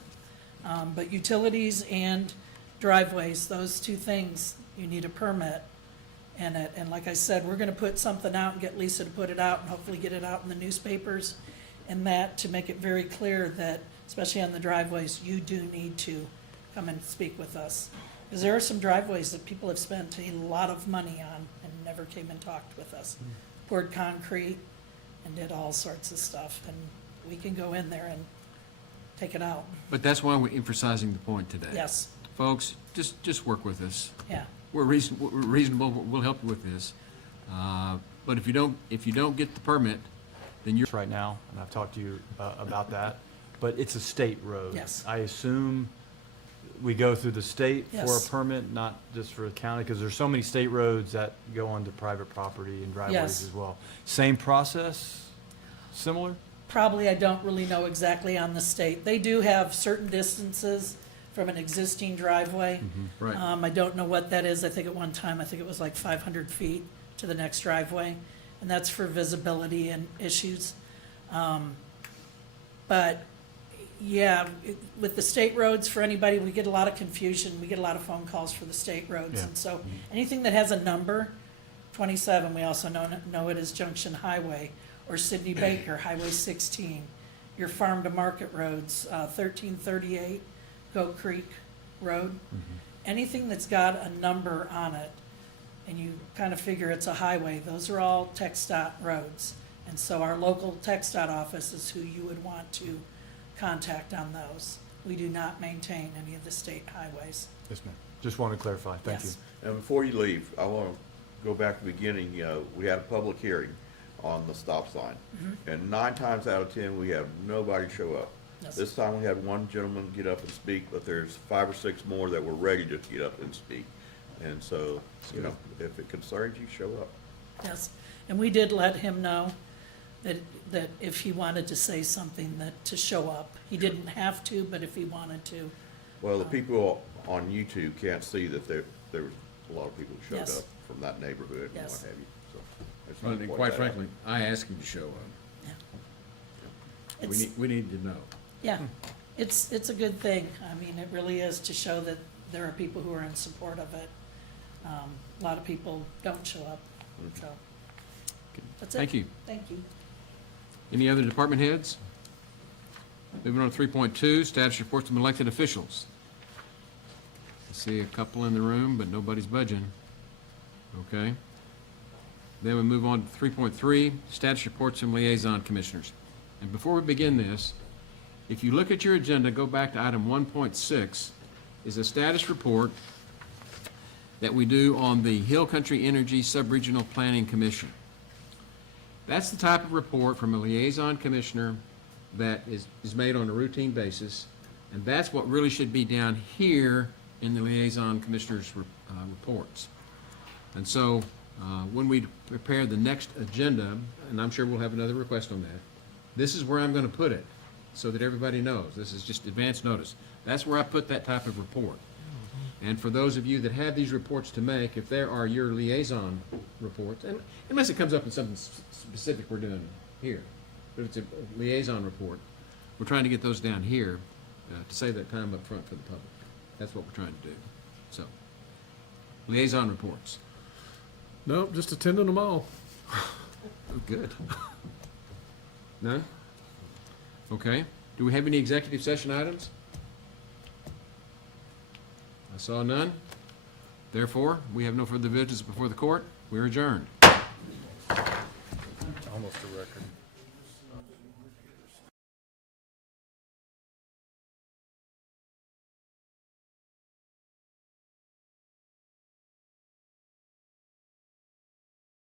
But utilities and driveways, those two things, you need a permit. And like I said, we're gonna put something out and get Lisa to put it out and hopefully get it out in the newspapers, and that, to make it very clear that, especially on the driveways, you do need to come and speak with us. Because there are some driveways that people have spent a lot of money on and never came and talked with us. Poured concrete and did all sorts of stuff, and we can go in there and take it out. But that's why we're emphasizing the point today. Yes, Folks, just work with us. yeah. We're reasonable, we'll help you with this. But if you don't get the permit, then you're... Right now, and I've talked to you about that, but it's a state road. Yes. I assume we go through the state for a Yes. permit, not just for the county, because there's so many state roads that go onto private property and driveways Yes. as well. Same process, similar? Probably, I don't really know exactly on the state. They do have certain distances from an existing driveway. Right. I don't know what that is. I think at one time, I think it was like 500 feet to the next driveway, and that's for visibility and issues. But, yeah, with the state roads, for anybody, we get a lot of confusion. We get a lot of phone calls for the state roads. Yeah. And so anything that has a number, 27, we also know it as Junction Highway, or Sidney Baker, Highway 16. Your farm to market roads, 1338 Goat Creek Road. Anything that's got a number on it, and you kind of figure it's a highway, those are all TxDOT roads. And so our local TxDOT office is who you would want to contact on those. We do not maintain any of the state highways. Yes, ma'am. Just wanted to clarify. Thank you. Yes. And before you leave, I want to go back to the beginning. We had a public hearing on the stop sign. And 9 times out of 10, we have nobody show up. Yes. This time we had one gentleman get up and speak, but there's 5 or 6 more that were ready to get up and speak. And so, you know, if it concerns you, show up. Yes, and we did let him know that if he wanted to say something, that to show up. He didn't have to, but if he wanted to. Well, the people on YouTube can't see that there was a lot of people who showed Yes. up from that neighborhood and what Yes. have you, so. I just Well, wanted to and point quite that out. frankly, I asked him to show up. Yeah. We It's- need to know. Yeah, It's a good thing. I mean, it really is to show that there are people who are in support of it. A lot of people don't show up, so. That's it. Thank you. Thank you. Any other department heads? Moving on to 3.2, status reports from elected officials. I see a couple in the room, but nobody's budging. Okay. Then we move on to 3.3, status reports from liaison commissioners. And before we begin this, if you look at your agenda, go back to item 1.6, is a status report that we do on the Hill Country Energy Subregional Planning Commission. That's the type of report from a liaison commissioner that is made on a routine basis, and that's what really should be down here in the liaison commissioners' reports. And so, when we prepare the next agenda, and I'm sure we'll have another request on that, this is where I'm going to put it, so that everybody knows. This is just advance notice. That's where I put that type of report. And for those of you that have these reports to make, if there are your liaison reports, and unless it comes up in something specific we're doing here, but if it's a liaison report, we're trying to get those down here to save that time up front for the public. That's what we're trying to do. So, liaison reports. Nope, just attending them all. Oh, good. None? Okay. Do we have any executive session items? I saw none. Therefore, we have no further business before the court. We are adjourned. Almost a record.